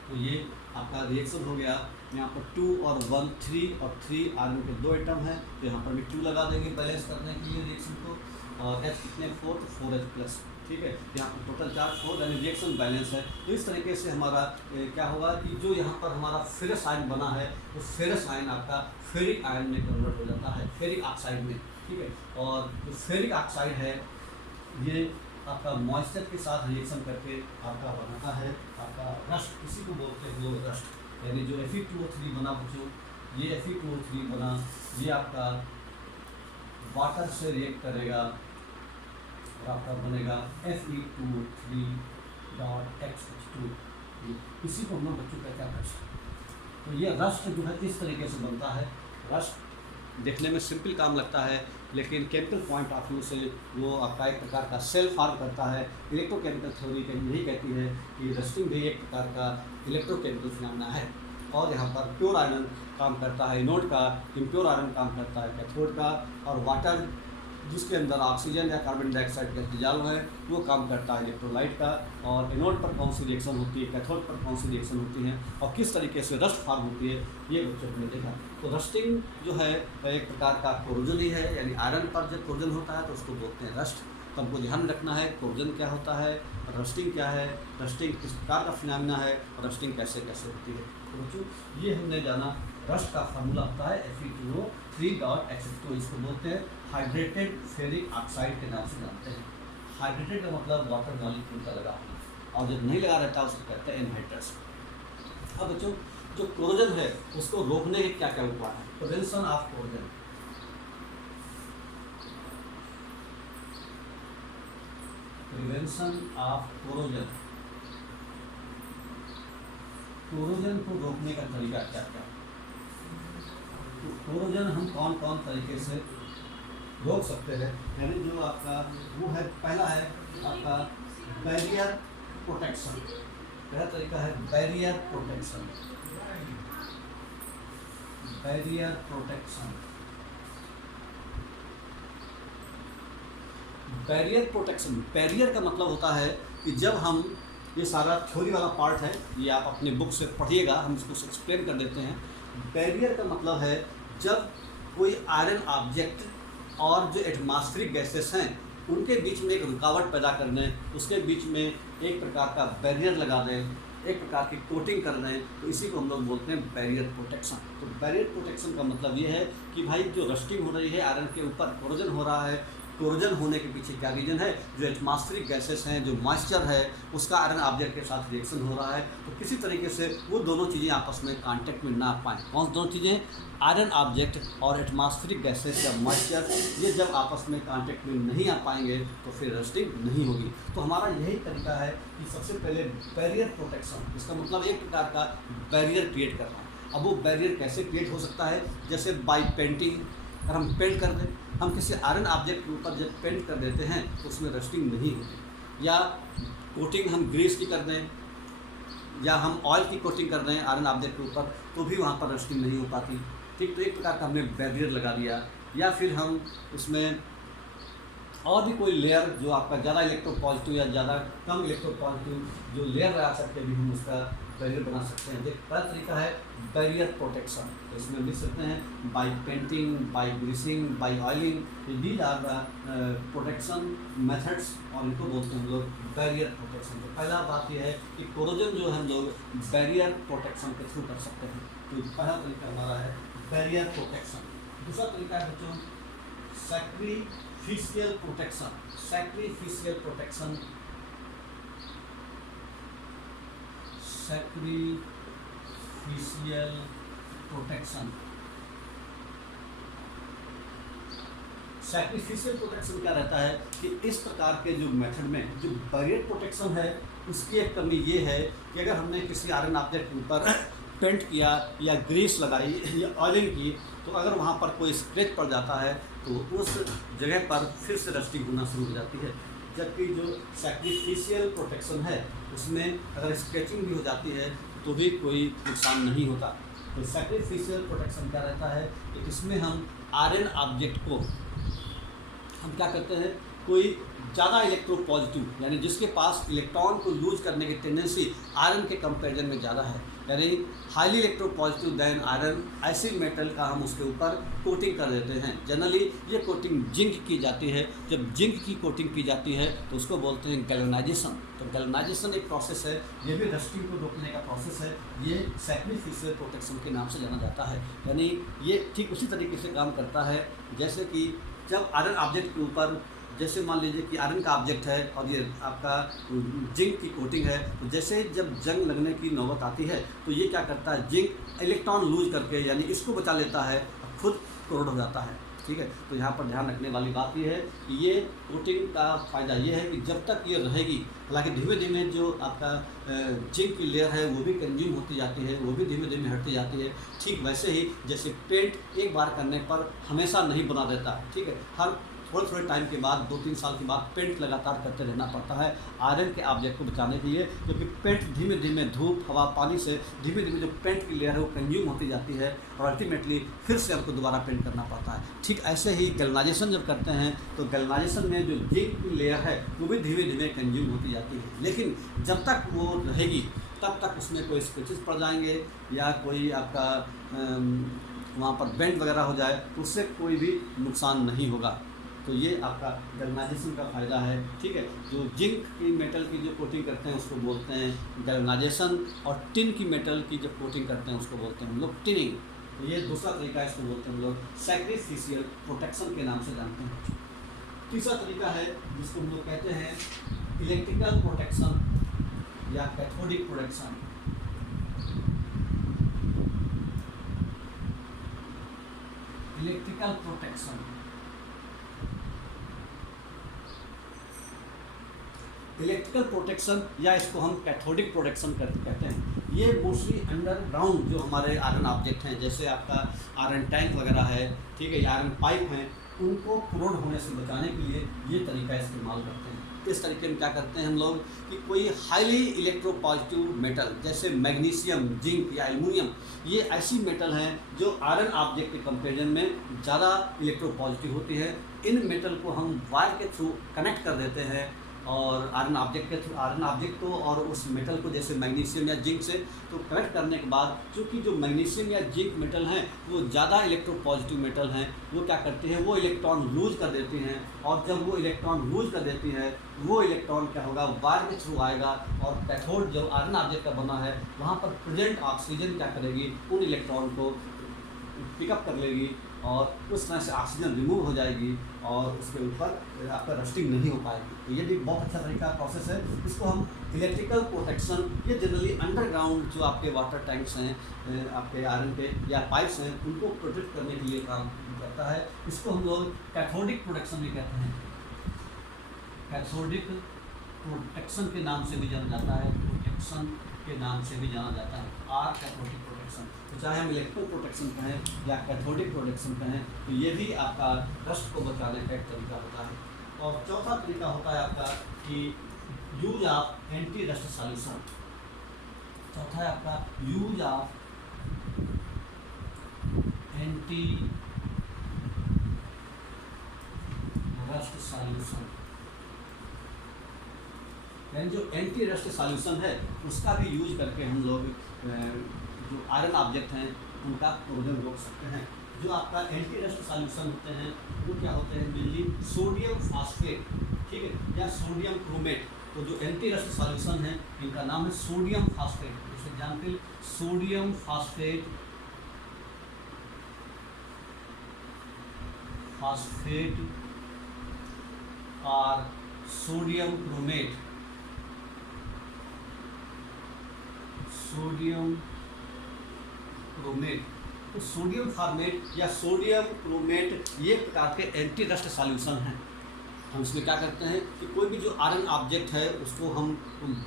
तो ये आपका रिएक्शन हो गया। यहाँ पर 2 और 1 3 और 3 आयरन के 2 एटम हैं तो यहाँ पर भी 2 लगा देंगे बैलेंस करने के लिए रिएक्शन को। और H कितने 4 तो 4H+, ठीक है। यहाँ पर टोटल चार्ज 4 यानी रिएक्शन बैलेंस है। तो इस तरीके से हमारा क्या होगा कि जो यहाँ पर हमारा फेरस आयन बना है वो फेरस आयन आपका फेरिक आयन में कन्वर्ट हो जाता है, फेरिक ऑक्साइड में, ठीक है। और जो फेरिक ऑक्साइड है ये आपका मॉइस्चर के साथ रिएक्शन करके आपका बनाता है आपका रस्ट, इसी को बोलते हैं लोग रस्ट। यानी जो Fe2O3 बना बच्चों, ये Fe2O3 बना, ये आपका वाटर से रिएक्ट करेगा और आपका बनेगा Fe2O3 .H2। इसी को हम लोग बच्चों कहते हैं रस्ट। तो ये रस्ट जो है इस तरीके से बनता है। रस्ट देखने में सिंपल काम लगता है लेकिन केमिकल पॉइंट ऑफ व्यू से वो आपका एक प्रकार का सेल फॉर्म करता है। इलेक्ट्रोकेमिकल थ्योरी यही कहती है कि रस्टिंग भी एक प्रकार का इलेक्ट्रोकेमिकल फिनोमेना है। और यहाँ पर प्योर आयरन काम करता है एनोड का, इम्प्योर आयरन काम करता है कैथोड का, और वाटर जिसके अंदर ऑक्सीजन या कार्बन डाइऑक्साइड गैस डिजॉल्व है वो काम करता है इलेक्ट्रोलाइट का। और एनोड पर कौन सी रिएक्शन होती है, कैथोड पर कौन सी रिएक्शन होती है और किस तरीके से रस्ट फॉर्म होती है, ये बच्चों ने देखा। तो रस्टिंग जो है एक प्रकार का कोरोजन ही है, यानी आयरन पर जब कोरोजन होता है तो उसको बोलते हैं रस्ट। तो हमको ध्यान रखना है कोरोजन क्या होता है, रस्टिंग क्या है, रस्टिंग किस प्रकार का फिनोमेना है और रस्टिंग कैसे कैसे होती है। तो बच्चों ये हमने जाना, रस्ट का फार्मूला होता है Fe2O3.H2। इसको बोलते हैं हाइड्रेटेड फेरिक ऑक्साइड के नाम से जानते हैं। हाइड्रेटेड का मतलब वाटर मॉलिक्यूल का लगा, और जब नहीं लगा रहता उसको कहते हैं एनहाइड्रस। अब बच्चों जो कोरोजन है उसको रोकने के क्या क्या उपाय हैं। Prevention of corrosion, prevention of corrosion, corrosion को रोकने का तरीका क्या क्या। तो कोरोजन हम कौन कौन तरीके से रोक सकते हैं, यानी जो आपका वो है, पहला है आपका बैरियर प्रोटेक्शन। पहला तरीका है barrier protection, barrier protection. Barrier protection, barrier का मतलब होता है कि जब हम, ये सारा थ्योरी वाला पार्ट है, ये आप अपने बुक से पढ़िएगा, हम इसको एक्सप्लेन कर देते हैं। बैरियर का मतलब है जब कोई आयरन ऑब्जेक्ट और जो एटमॉस्फेरिक गैसेस हैं उनके बीच में एक रुकावट पैदा करने, उसके बीच में एक प्रकार का बैरियर लगा दें, एक प्रकार की कोटिंग कर दें, तो इसी को हम लोग बोलते हैं बैरियर प्रोटेक्शन। तो बैरियर प्रोटेक्शन का मतलब ये है कि भाई जो रस्टिंग हो रही है आयरन के ऊपर, कोरोजन हो रहा है, कोरोजन होने के पीछे क्या रीजन है, जो एटमॉस्फेरिक गैसेस हैं, जो मॉइस्चर है उसका आयरन ऑब्जेक्ट के साथ रिएक्शन हो रहा है। तो किसी तरीके से वो दोनों चीज़ें आपस में कांटेक्ट में ना आ पाएँ। कौन सी दोनों चीज़ें, आयरन ऑब्जेक्ट और एटमॉस्फेरिक गैसेस या मॉइस्चर, ये जब आपस में कांटेक्ट में नहीं आ पाएंगे तो फिर रस्टिंग नहीं होगी। तो हमारा यही तरीका है कि सबसे पहले बैरियर प्रोटेक्शन, इसका मतलब एक प्रकार का बैरियर क्रिएट करना। अब वो बैरियर कैसे क्रिएट हो सकता है, जैसे बाई पेंटिंग, अगर हम पेंट कर दें, हम किसी आयरन ऑब्जेक्ट के ऊपर जब पेंट कर देते हैं तो उसमें रस्टिंग नहीं होती, या कोटिंग हम ग्रीस की कर दें या हम ऑयल की कोटिंग कर दें आयरन ऑब्जेक्ट के ऊपर तो भी वहाँ पर रस्टिंग नहीं हो पाती। ठीक, तो एक प्रकार का हमने बैरियर लगा दिया। या फिर हम उसमें और भी कोई लेयर जो आपका ज़्यादा इलेक्ट्रोपॉजिटिव या ज़्यादा कम इलेक्ट्रोपॉजिटिव जो लेयर लगा सकते भी हम उसका बैरियर बना सकते हैं। पहला तरीका है बैरियर प्रोटेक्शन, तो इसमें लिख सकते हैं by painting, by greasing, by oiling, these are the protection methods, और इनको बोलते हैं हम लोग बैरियर प्रोटेक्शन। तो पहला बात यह है कि कोरोजन जो हम लोग बैरियर प्रोटेक्शन के थ्रू कर सकते हैं। तो पहला तरीका हमारा है बैरियर प्रोटेक्शन। दूसरा तरीका है बच्चों sacrificial protection. Sacrificial protection, sacrificial protection. Sacrificial protection क्या रहता है कि इस प्रकार के जो मेथड में जो बैरियर प्रोटेक्शन है उसकी एक कमी ये है कि अगर हमने किसी आयरन ऑब्जेक्ट के ऊपर पेंट किया या ग्रीस लगाई या ऑयलिंग की, तो अगर वहाँ पर कोई स्क्रैच पड़ जाता है तो उस जगह पर फिर से रस्टिंग होना शुरू हो जाती है। जबकि जो सैक्रिफिशियल प्रोटेक्शन है उसमें अगर स्क्रैचिंग भी हो जाती है तो भी कोई नुकसान नहीं होता। तो सैक्रिफिशियल प्रोटेक्शन क्या रहता है कि इसमें हम आयरन ऑब्जेक्ट को हम क्या करते हैं, कोई ज़्यादा इलेक्ट्रोपॉजिटिव यानी जिसके पास इलेक्ट्रॉन को लूज करने की टेंडेंसी आयरन के कंपैरिजन में ज़्यादा है, यानी हाईली इलेक्ट्रोपॉजिटिव दैन आयरन, ऐसे मेटल का हम उसके ऊपर कोटिंग कर देते हैं। जनरली ये कोटिंग जिंक की जाती है। जब जिंक की कोटिंग की जाती है तो उसको बोलते हैं गैल्वेनाइजेशन। तो गैल्वेनाइजेशन एक प्रोसेस है, ये भी रस्टिंग को रोकने का प्रोसेस है। ये सैक्रिफिशियल प्रोटेक्शन के नाम से जाना जाता है। यानी ये ठीक उसी तरीके से काम करता है जैसे कि जब आयरन ऑब्जेक्ट के ऊपर, जैसे मान लीजिए कि आयरन का ऑब्जेक्ट है और ये आपका जिंक की कोटिंग है, तो जैसे जब जंग लगने की नौबत आती है तो ये क्या करता है, जिंक इलेक्ट्रॉन लूज करके यानी इसको बचा लेता है, खुद कोरोड हो जाता है। ठीक है, तो यहाँ पर ध्यान रखने वाली बात ये है कि ये कोटिंग का फ़ायदा ये है कि जब तक ये रहेगी, हालांकि धीमे धीमे जो आपका जिंक की लेयर है वो भी कंज्यूम होती जाती है, वो भी धीमे धीमे हटती जाती है। ठीक वैसे ही जैसे पेंट एक बार करने पर हमेशा नहीं बना रहता। ठीक है, हर थोड़े थोड़े टाइम के बाद 2-3 साल के बाद पेंट लगातार करते रहना पड़ता है आयरन के ऑब्जेक्ट को बचाने के लिए, क्योंकि पेंट धीमे धीमे धूप, हवा, पानी से धीमे धीमे जो पेंट की लेयर है वो कंज्यूम होती जाती है और अल्टीमेटली फिर से हमको दोबारा पेंट करना पड़ता है। ठीक ऐसे ही गैल्वेनाइजेशन जब करते हैं तो गैल्वेनाइजेशन में जो जिंक की लेयर है वो भी धीमे धीमे कंज्यूम होती जाती है, लेकिन जब तक वो रहेगी तब तक उसमें कोई स्क्रैचेस पड़ जाएंगे या कोई आपका वहाँ पर बेंड वगैरह हो जाए तो उससे कोई भी नुकसान नहीं होगा। तो ये आपका गैल्वेनाइजेशन का फ़ायदा है। ठीक है, जो जिंक की मेटल की जो कोटिंग करते हैं उसको बोलते हैं गैल्वेनाइजेशन, और टिन की मेटल की जो कोटिंग करते हैं उसको बोलते हैं हम लोग टिनिंग। तो ये दूसरा तरीका है, इसको बोलते हैं हम लोग सैक्रिफिशियल प्रोटेक्शन के नाम से जानते हैं। तीसरा तरीका है जिसको हम लोग कहते हैं इलेक्ट्रिकल प्रोटेक्शन या cathodic protection. Electrical protection, electrical protection या इसको हम कैथोडिक प्रोटेक्शन कहते हैं। ये मोस्टली अंडरग्राउंड जो हमारे आयरन ऑब्जेक्ट हैं, जैसे आपका आयरन टैंक वगैरह है, ठीक है, आयरन पाइप हैं, उनको कोरोड होने से बचाने के लिए ये तरीका इस्तेमाल करते हैं। इस तरीके में क्या करते हैं हम लोग कि कोई हाईली इलेक्ट्रोपॉजिटिव मेटल जैसे मैग्नीशियम, जिंक या एल्युमिनियम, ये ऐसी मेटल हैं जो आयरन ऑब्जेक्ट के कंपेरिजन में ज़्यादा इलेक्ट्रोपॉजिटिव होती है। इन मेटल को हम वायर के थ्रू कनेक्ट कर देते हैं और आयरन ऑब्जेक्ट के थ्रू, आयरन ऑब्जेक्ट को और उस मेटल को जैसे मैग्नीशियम या जिंक से, तो कनेक्ट करने के बाद चूँकि जो मैग्नीशियम या जिंक मेटल हैं वो ज़्यादा इलेक्ट्रोपॉजिटिव मेटल हैं, वो क्या करती हैं, वो इलेक्ट्रॉन लूज कर देती हैं, और जब वो इलेक्ट्रॉन लूज कर देती है वो इलेक्ट्रॉन क्या होगा, वायर के थ्रू आएगा और कैथोड जो आयरन ऑब्जेक्ट का बना है वहाँ पर प्रेजेंट ऑक्सीजन क्या करेगी, उन इलेक्ट्रॉन को पिकअप कर लेगी और उस तरह से ऑक्सीजन रिमूव हो जाएगी और उसके ऊपर आपका रस्टिंग नहीं हो पाएगी। तो ये भी बहुत अच्छा तरीका प्रोसेस है। इसको हम इलेक्ट्रिकल प्रोटेक्शन, ये जनरली अंडरग्राउंड जो आपके वाटर टैंक्स हैं, आपके आयरन के या पाइप्स हैं, उनको प्रोटेक्ट करने के लिए काम करता है। इसको हम लोग कैथोडिक प्रोटेक्शन भी कहते हैं। कैथोडिक प्रोटेक्शन के नाम से भी जाना जाता है, प्रोटेक्शन के नाम से भी जाना जाता है, कैथोडिक प्रोटेक्शन। तो चाहे हम इलेक्ट्रो प्रोटेक्शन कहें या कैथोडिक प्रोटेक्शन कहें, तो ये भी आपका रस्ट को बचाने का एक तरीका होता है। और चौथा तरीका होता है आपका कि use of anti rust solution. चौथा है आपका use of anti rust solution, यानी जो एंटी रस्ट सॉल्यूशन है उसका भी यूज करके हम लोग जो आयरन ऑब्जेक्ट हैं उनका कोरोजन रोक सकते हैं। जो आपका एंटी रस्ट सॉल्यूशन होते हैं वो क्या होते हैं, मेनली सोडियम फास्फेट, ठीक है, या सोडियम क्रोमेट। तो जो एंटी रस्ट सॉल्यूशन है इनका नाम है सोडियम फास्फेट। जैसे एग्जाम्पल सोडियम फास्फेट, और सोडियम क्रोमेट, सोडियम क्रोमेट, तो सोडियम फॉर्मेट या सोडियम क्रोमेट ये प्रकार के एंटी रस्ट सॉल्यूशन हैं। हम इसमें क्या करते हैं कि कोई भी जो आयरन ऑब्जेक्ट है उसको हम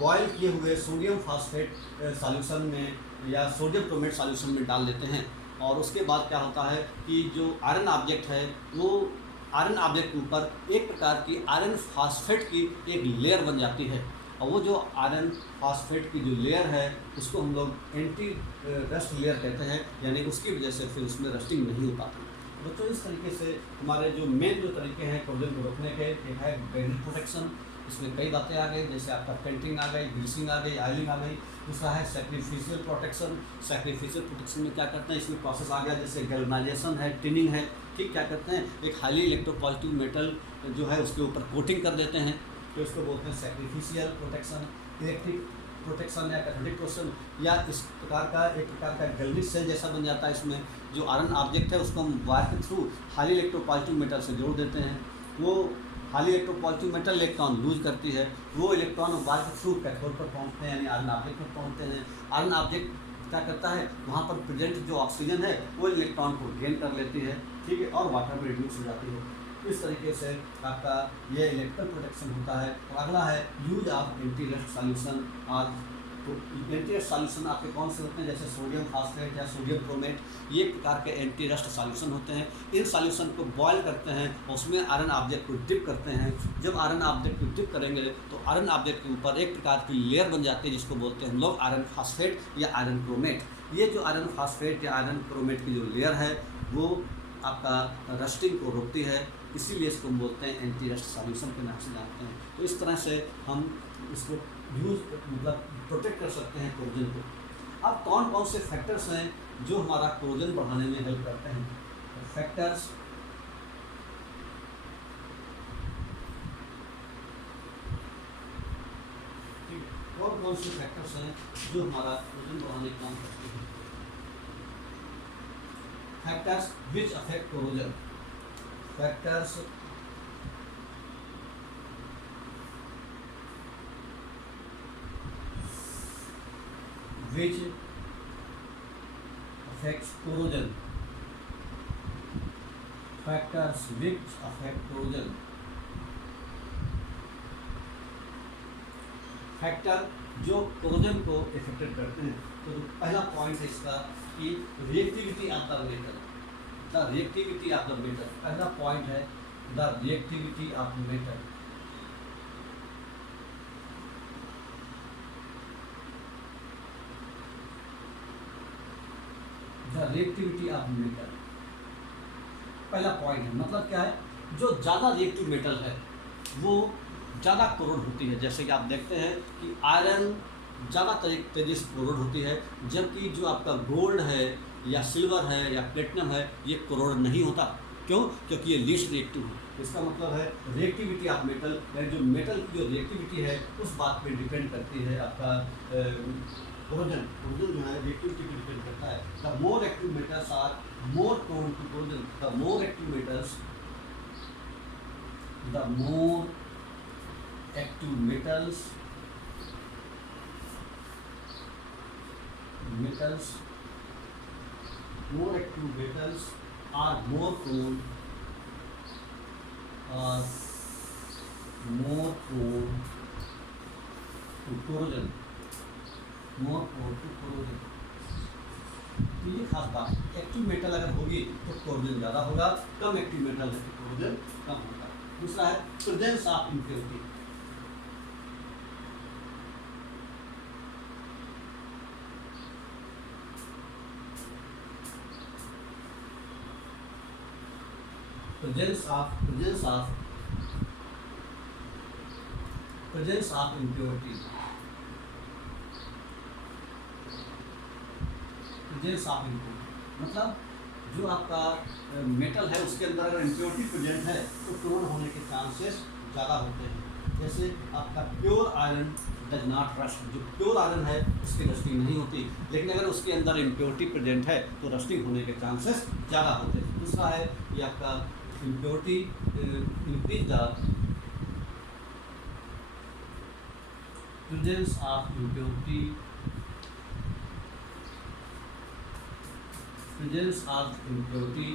बॉयल किए हुए सोडियम फास्फेट सॉल्यूशन में या सोडियम क्रोमेट सॉल्यूशन में डाल देते हैं, और उसके बाद क्या होता है कि जो आयरन ऑब्जेक्ट है वो आयरन ऑब्जेक्ट के ऊपर एक प्रकार की आयरन फास्फेट की एक लेयर बन जाती है, और वो जो आयरन फास्फेट की जो लेयर है उसको हम लोग एंटी रस्ट लेयर कहते हैं, यानी उसकी वजह से फिर उसमें रस्टिंग नहीं हो पाती। बच्चों इस तरीके से हमारे जो मेन जो तरीके हैं कोरोजन को रोकने के, एक है ग्रेनेड प्रोटेक्शन, इसमें कई बातें आ गई, जैसे आपका पेंटिंग आ गई, ग्रीसिंग आ गई, आयलिंग आ गई। दूसरा है सैक्रिफिशियल प्रोटेक्शन। सैक्रिफिशियल प्रोटेक्शन में क्या करते हैं, इसमें प्रोसेस आ गया जैसे गैल्वेनाइजेशन है, टिनिंग है, ठीक। क्या करते हैं, एक हाईली इलेक्ट्रोपॉजिटिव मेटल जो है उसके ऊपर कोटिंग कर देते हैं, तो इसको बोलते हैं सैक्रिफिशियल प्रोटेक्शन। इलेक्ट्रिक प्रोटेक्शन या कैथोडिक प्रोटेक्शन, या इस प्रकार का एक प्रकार का गैल्वेनिक सेल जैसा बन जाता है। इसमें जो आयरन ऑब्जेक्ट है उसको हम वायर के थ्रू हाईली इलेक्ट्रोपॉजिटिव मेटल से जोड़ देते हैं, वो highly electropositive metal electron lose करती है, वो इलेक्ट्रॉन वायर के थ्रू कैथोड पर पहुंचते हैं, यानी आयरन ऑब्जेक्ट पर पहुंचते हैं। आयरन ऑब्जेक्ट क्या करता है, वहाँ पर प्रेजेंट जो ऑक्सीजन है वो इलेक्ट्रॉन को गेन कर लेती है, ठीक है, और वाटर में रिड्यूस हो जाती है। इस तरीके से आपका ये इलेक्ट्रिकल प्रोटेक्शन होता है। और अगला है use of anti rust solution. और तो एंटी रस्ट सॉल्यूशन आपके कौन से होते हैं, जैसे सोडियम फास्फेट या सोडियम क्रोमेट, ये प्रकार के एंटी रस्ट सॉल्यूशन होते हैं। इन सॉल्यूशन को बॉयल करते हैं और उसमें आयरन ऑब्जेक्ट को डिप करते हैं। जब आयरन ऑब्जेक्ट को डिप करेंगे तो आयरन ऑब्जेक्ट के ऊपर एक प्रकार की लेयर बन जाती है जिसको बोलते हैं हम लोग आयरन फास्फेट या आयरन क्रोमेट। ये जो आयरन फास्फेट या आयरन क्रोमेट की जो लेयर है वो आपका रस्टिंग को रोकती है, इसीलिए इसको हम बोलते हैं एंटी रस्ट सॉल्यूशन के नाम से जानते हैं। तो इस तरह से हम इसको यूज मतलब प्रोटेक्ट कर सकते हैं कोरोजन को। अब कौन कौन से फैक्टर्स हैं जो हमारा कोरोजन बढ़ाने में हेल्प करते हैं, फैक्टर्स और कौन से फैक्टर्स हैं जो हमारा कोरोजन बढ़ाने का काम करते हैं। Factors which affect corrosion, factors which affects corrosion, factors which affect corrosion। Factor जो कोरोजन को इफेक्टेड करते हैं, तो पहला पॉइंट है इसका कि reactivity of the metal, the reactivity of the metal. पहला पॉइंट है the reactivity of metal. The reactivity of metal पहला पॉइंट है। मतलब क्या है, जो ज़्यादा रिएक्टिव मेटल है वो ज़्यादा कोरोड होती है। जैसे कि आप देखते हैं कि आयरन ज़्यादा तेज़ी से कोरोड होती है, जबकि जो आपका गोल्ड है या सिल्वर है या प्लेटिनम है ये कोरोड नहीं होता। क्यों? क्योंकि ये लीस्ट रिएक्टिव है। इसका मतलब है रिएक्टिविटी ऑफ मेटल, यानी जो मेटल की जो रिएक्टिविटी है उस बात पे डिपेंड करती है आपका कोरोजन जो है रिएक्टिविटी पे डिपेंड करता है। The more active metals are more prone to corrosion. The more active metals, the more active metals more active metals are more prone to corrosion, more prone to corrosion। तो ये खास बात, active metal अगर होगी तो corrosion ज़्यादा होगा, कम active metal है तो कोरोजन कम होगा। दूसरा है presence of impurity. presence of impurity, मतलब जो आपका मेटल है उसके अंदर अगर इम्प्योरिटी प्रेजेंट है तो कोरोड होने के चांसेस ज़्यादा होते हैं। जैसे आपका pure iron does not rust, जो प्योर आयरन है उसकी रस्टिंग नहीं होती, लेकिन अगर उसके अंदर इम्प्योरिटी प्रेजेंट है तो रस्टिंग होने के चांसेस ज़्यादा होते हैं। दूसरा है ये आपका impurity increase the presence of impurity presence of impurity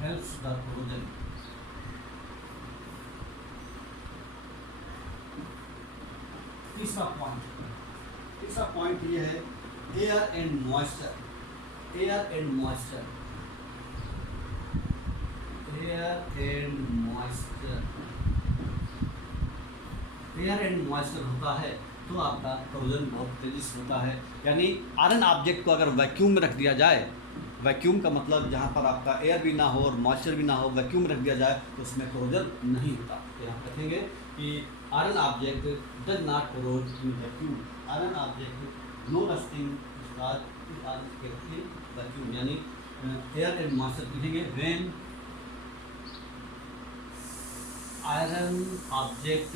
helps the corrosion. तीसरा पॉइंट ये है air and moisture. Air and moisture होता है तो आपका कोरोजन बहुत तेजी से होता है। यानी आयरन ऑब्जेक्ट को अगर वैक्यूम में रख दिया जाए, वैक्यूम का मतलब जहाँ पर आपका एयर भी ना हो और मॉइस्चर भी ना हो, वैक्यूम में रख दिया जाए तो उसमें कोरोजन नहीं होता। तो यहाँ रखेंगे कि iron object does not corrode in vacuum. Iron object no rusting vacuum, यानी एयर एंड मॉइस्चर लिखेंगे when iron object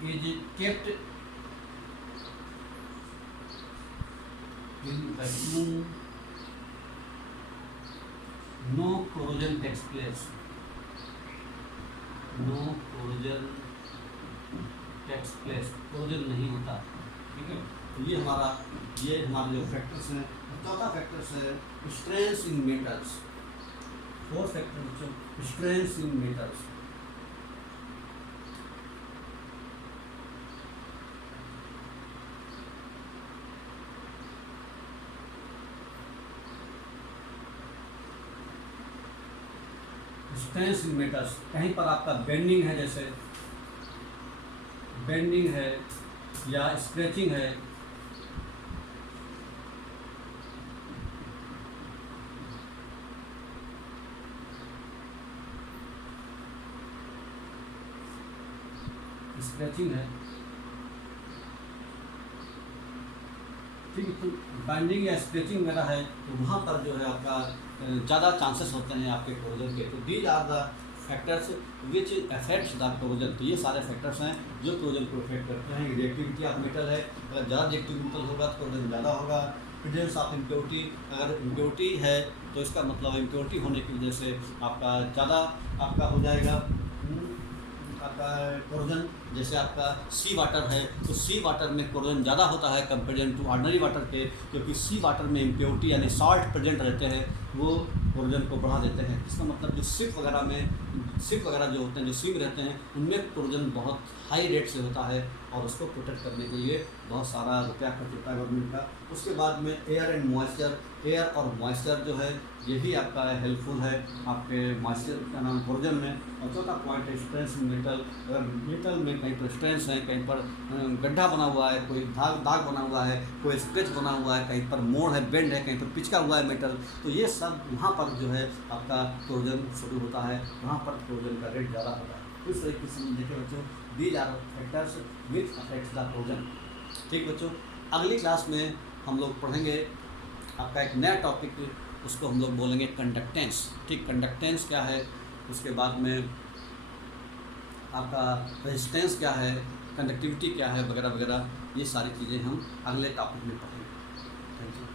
is kept in vacuum, no corrosion takes place. corrosion नहीं होता। ठीक है, तो ये हमारे जो फैक्टर्स हैं। चौथा फैक्टर्स है strength in metals. Fourth factor strength in metals. Strength in metals, कहीं पर आपका बेंडिंग है, जैसे बेंडिंग है या स्क्रैचिंग है, स्क्रैचिंग है, ठीक है, तो बाइंडिंग या स्क्रैचिंग वगैरह है तो वहाँ पर जो है आपका ज़्यादा चांसेस होते हैं आपके कोरोजन के। तो these are the factors which affects the corrosion. तो ये सारे फैक्टर्स हैं जो कोरोजन को अफेक्ट करते हैं। रिएक्टिविटी ऑफ मेटल है, अगर ज़्यादा रिएक्टिव मेटल होगा तो कोरोजन ज़्यादा होगा। प्रेजेंस ऑफ इम्प्योरिटी, अगर इम्प्योरिटी है तो इसका मतलब इम्प्योरिटी होने की वजह से आपका ज़्यादा आपका हो जाएगा आपका कोरोजन। जैसे आपका सी वाटर है तो सी वाटर में कोरोजन ज़्यादा होता है कंपेरिजन टू ऑर्डिनरी वाटर के, क्योंकि सी वाटर में इम्प्योरिटी यानी सॉल्ट प्रेजेंट रहते हैं, वो कोरोजन को बढ़ा देते हैं। इसका मतलब जो शिप वगैरह जो होते हैं, जो स्विंग रहते हैं, उनमें कोरोजन बहुत हाई रेट से होता है और उसको प्रोटेक्ट करने के लिए बहुत सारा रुपया खर्च होता है गवर्नमेंट का। उसके बाद में एयर एंड मॉइस्चर। एयर और मॉइस्चर जो है ये भी आपका हेल्पफुल है आपके मॉइस्चर का नाम कोरोजन में। और चौथा पॉइंट है स्ट्रेंथ इन मेटल। अगर मेटल में कहीं पर स्ट्रेंथ है, कहीं पर गड्ढा बना हुआ है, कोई दाग बना हुआ है, कोई स्क्रैच बना हुआ है, कहीं पर मोड़ है, बेंड है, कहीं पर पिचका हुआ है मेटल, तो ये सब वहाँ पर जो है आपका कोरोजन शुरू होता है, वहाँ पर कोरोजन का रेट ज़्यादा होता है। इस तरीके से देखें बच्चों, these are factors which affects the corrosion. ठीक बच्चों, अगली क्लास में हम लोग पढ़ेंगे आपका एक नया टॉपिक, उसको हम लोग बोलेंगे कंडक्टेंस। ठीक, कंडक्टेंस क्या है, उसके बाद में आपका रेजिस्टेंस क्या है, कंडक्टिविटी क्या है, वगैरह वगैरह, ये सारी चीज़ें हम अगले टॉपिक में पढ़ेंगे। Thank you.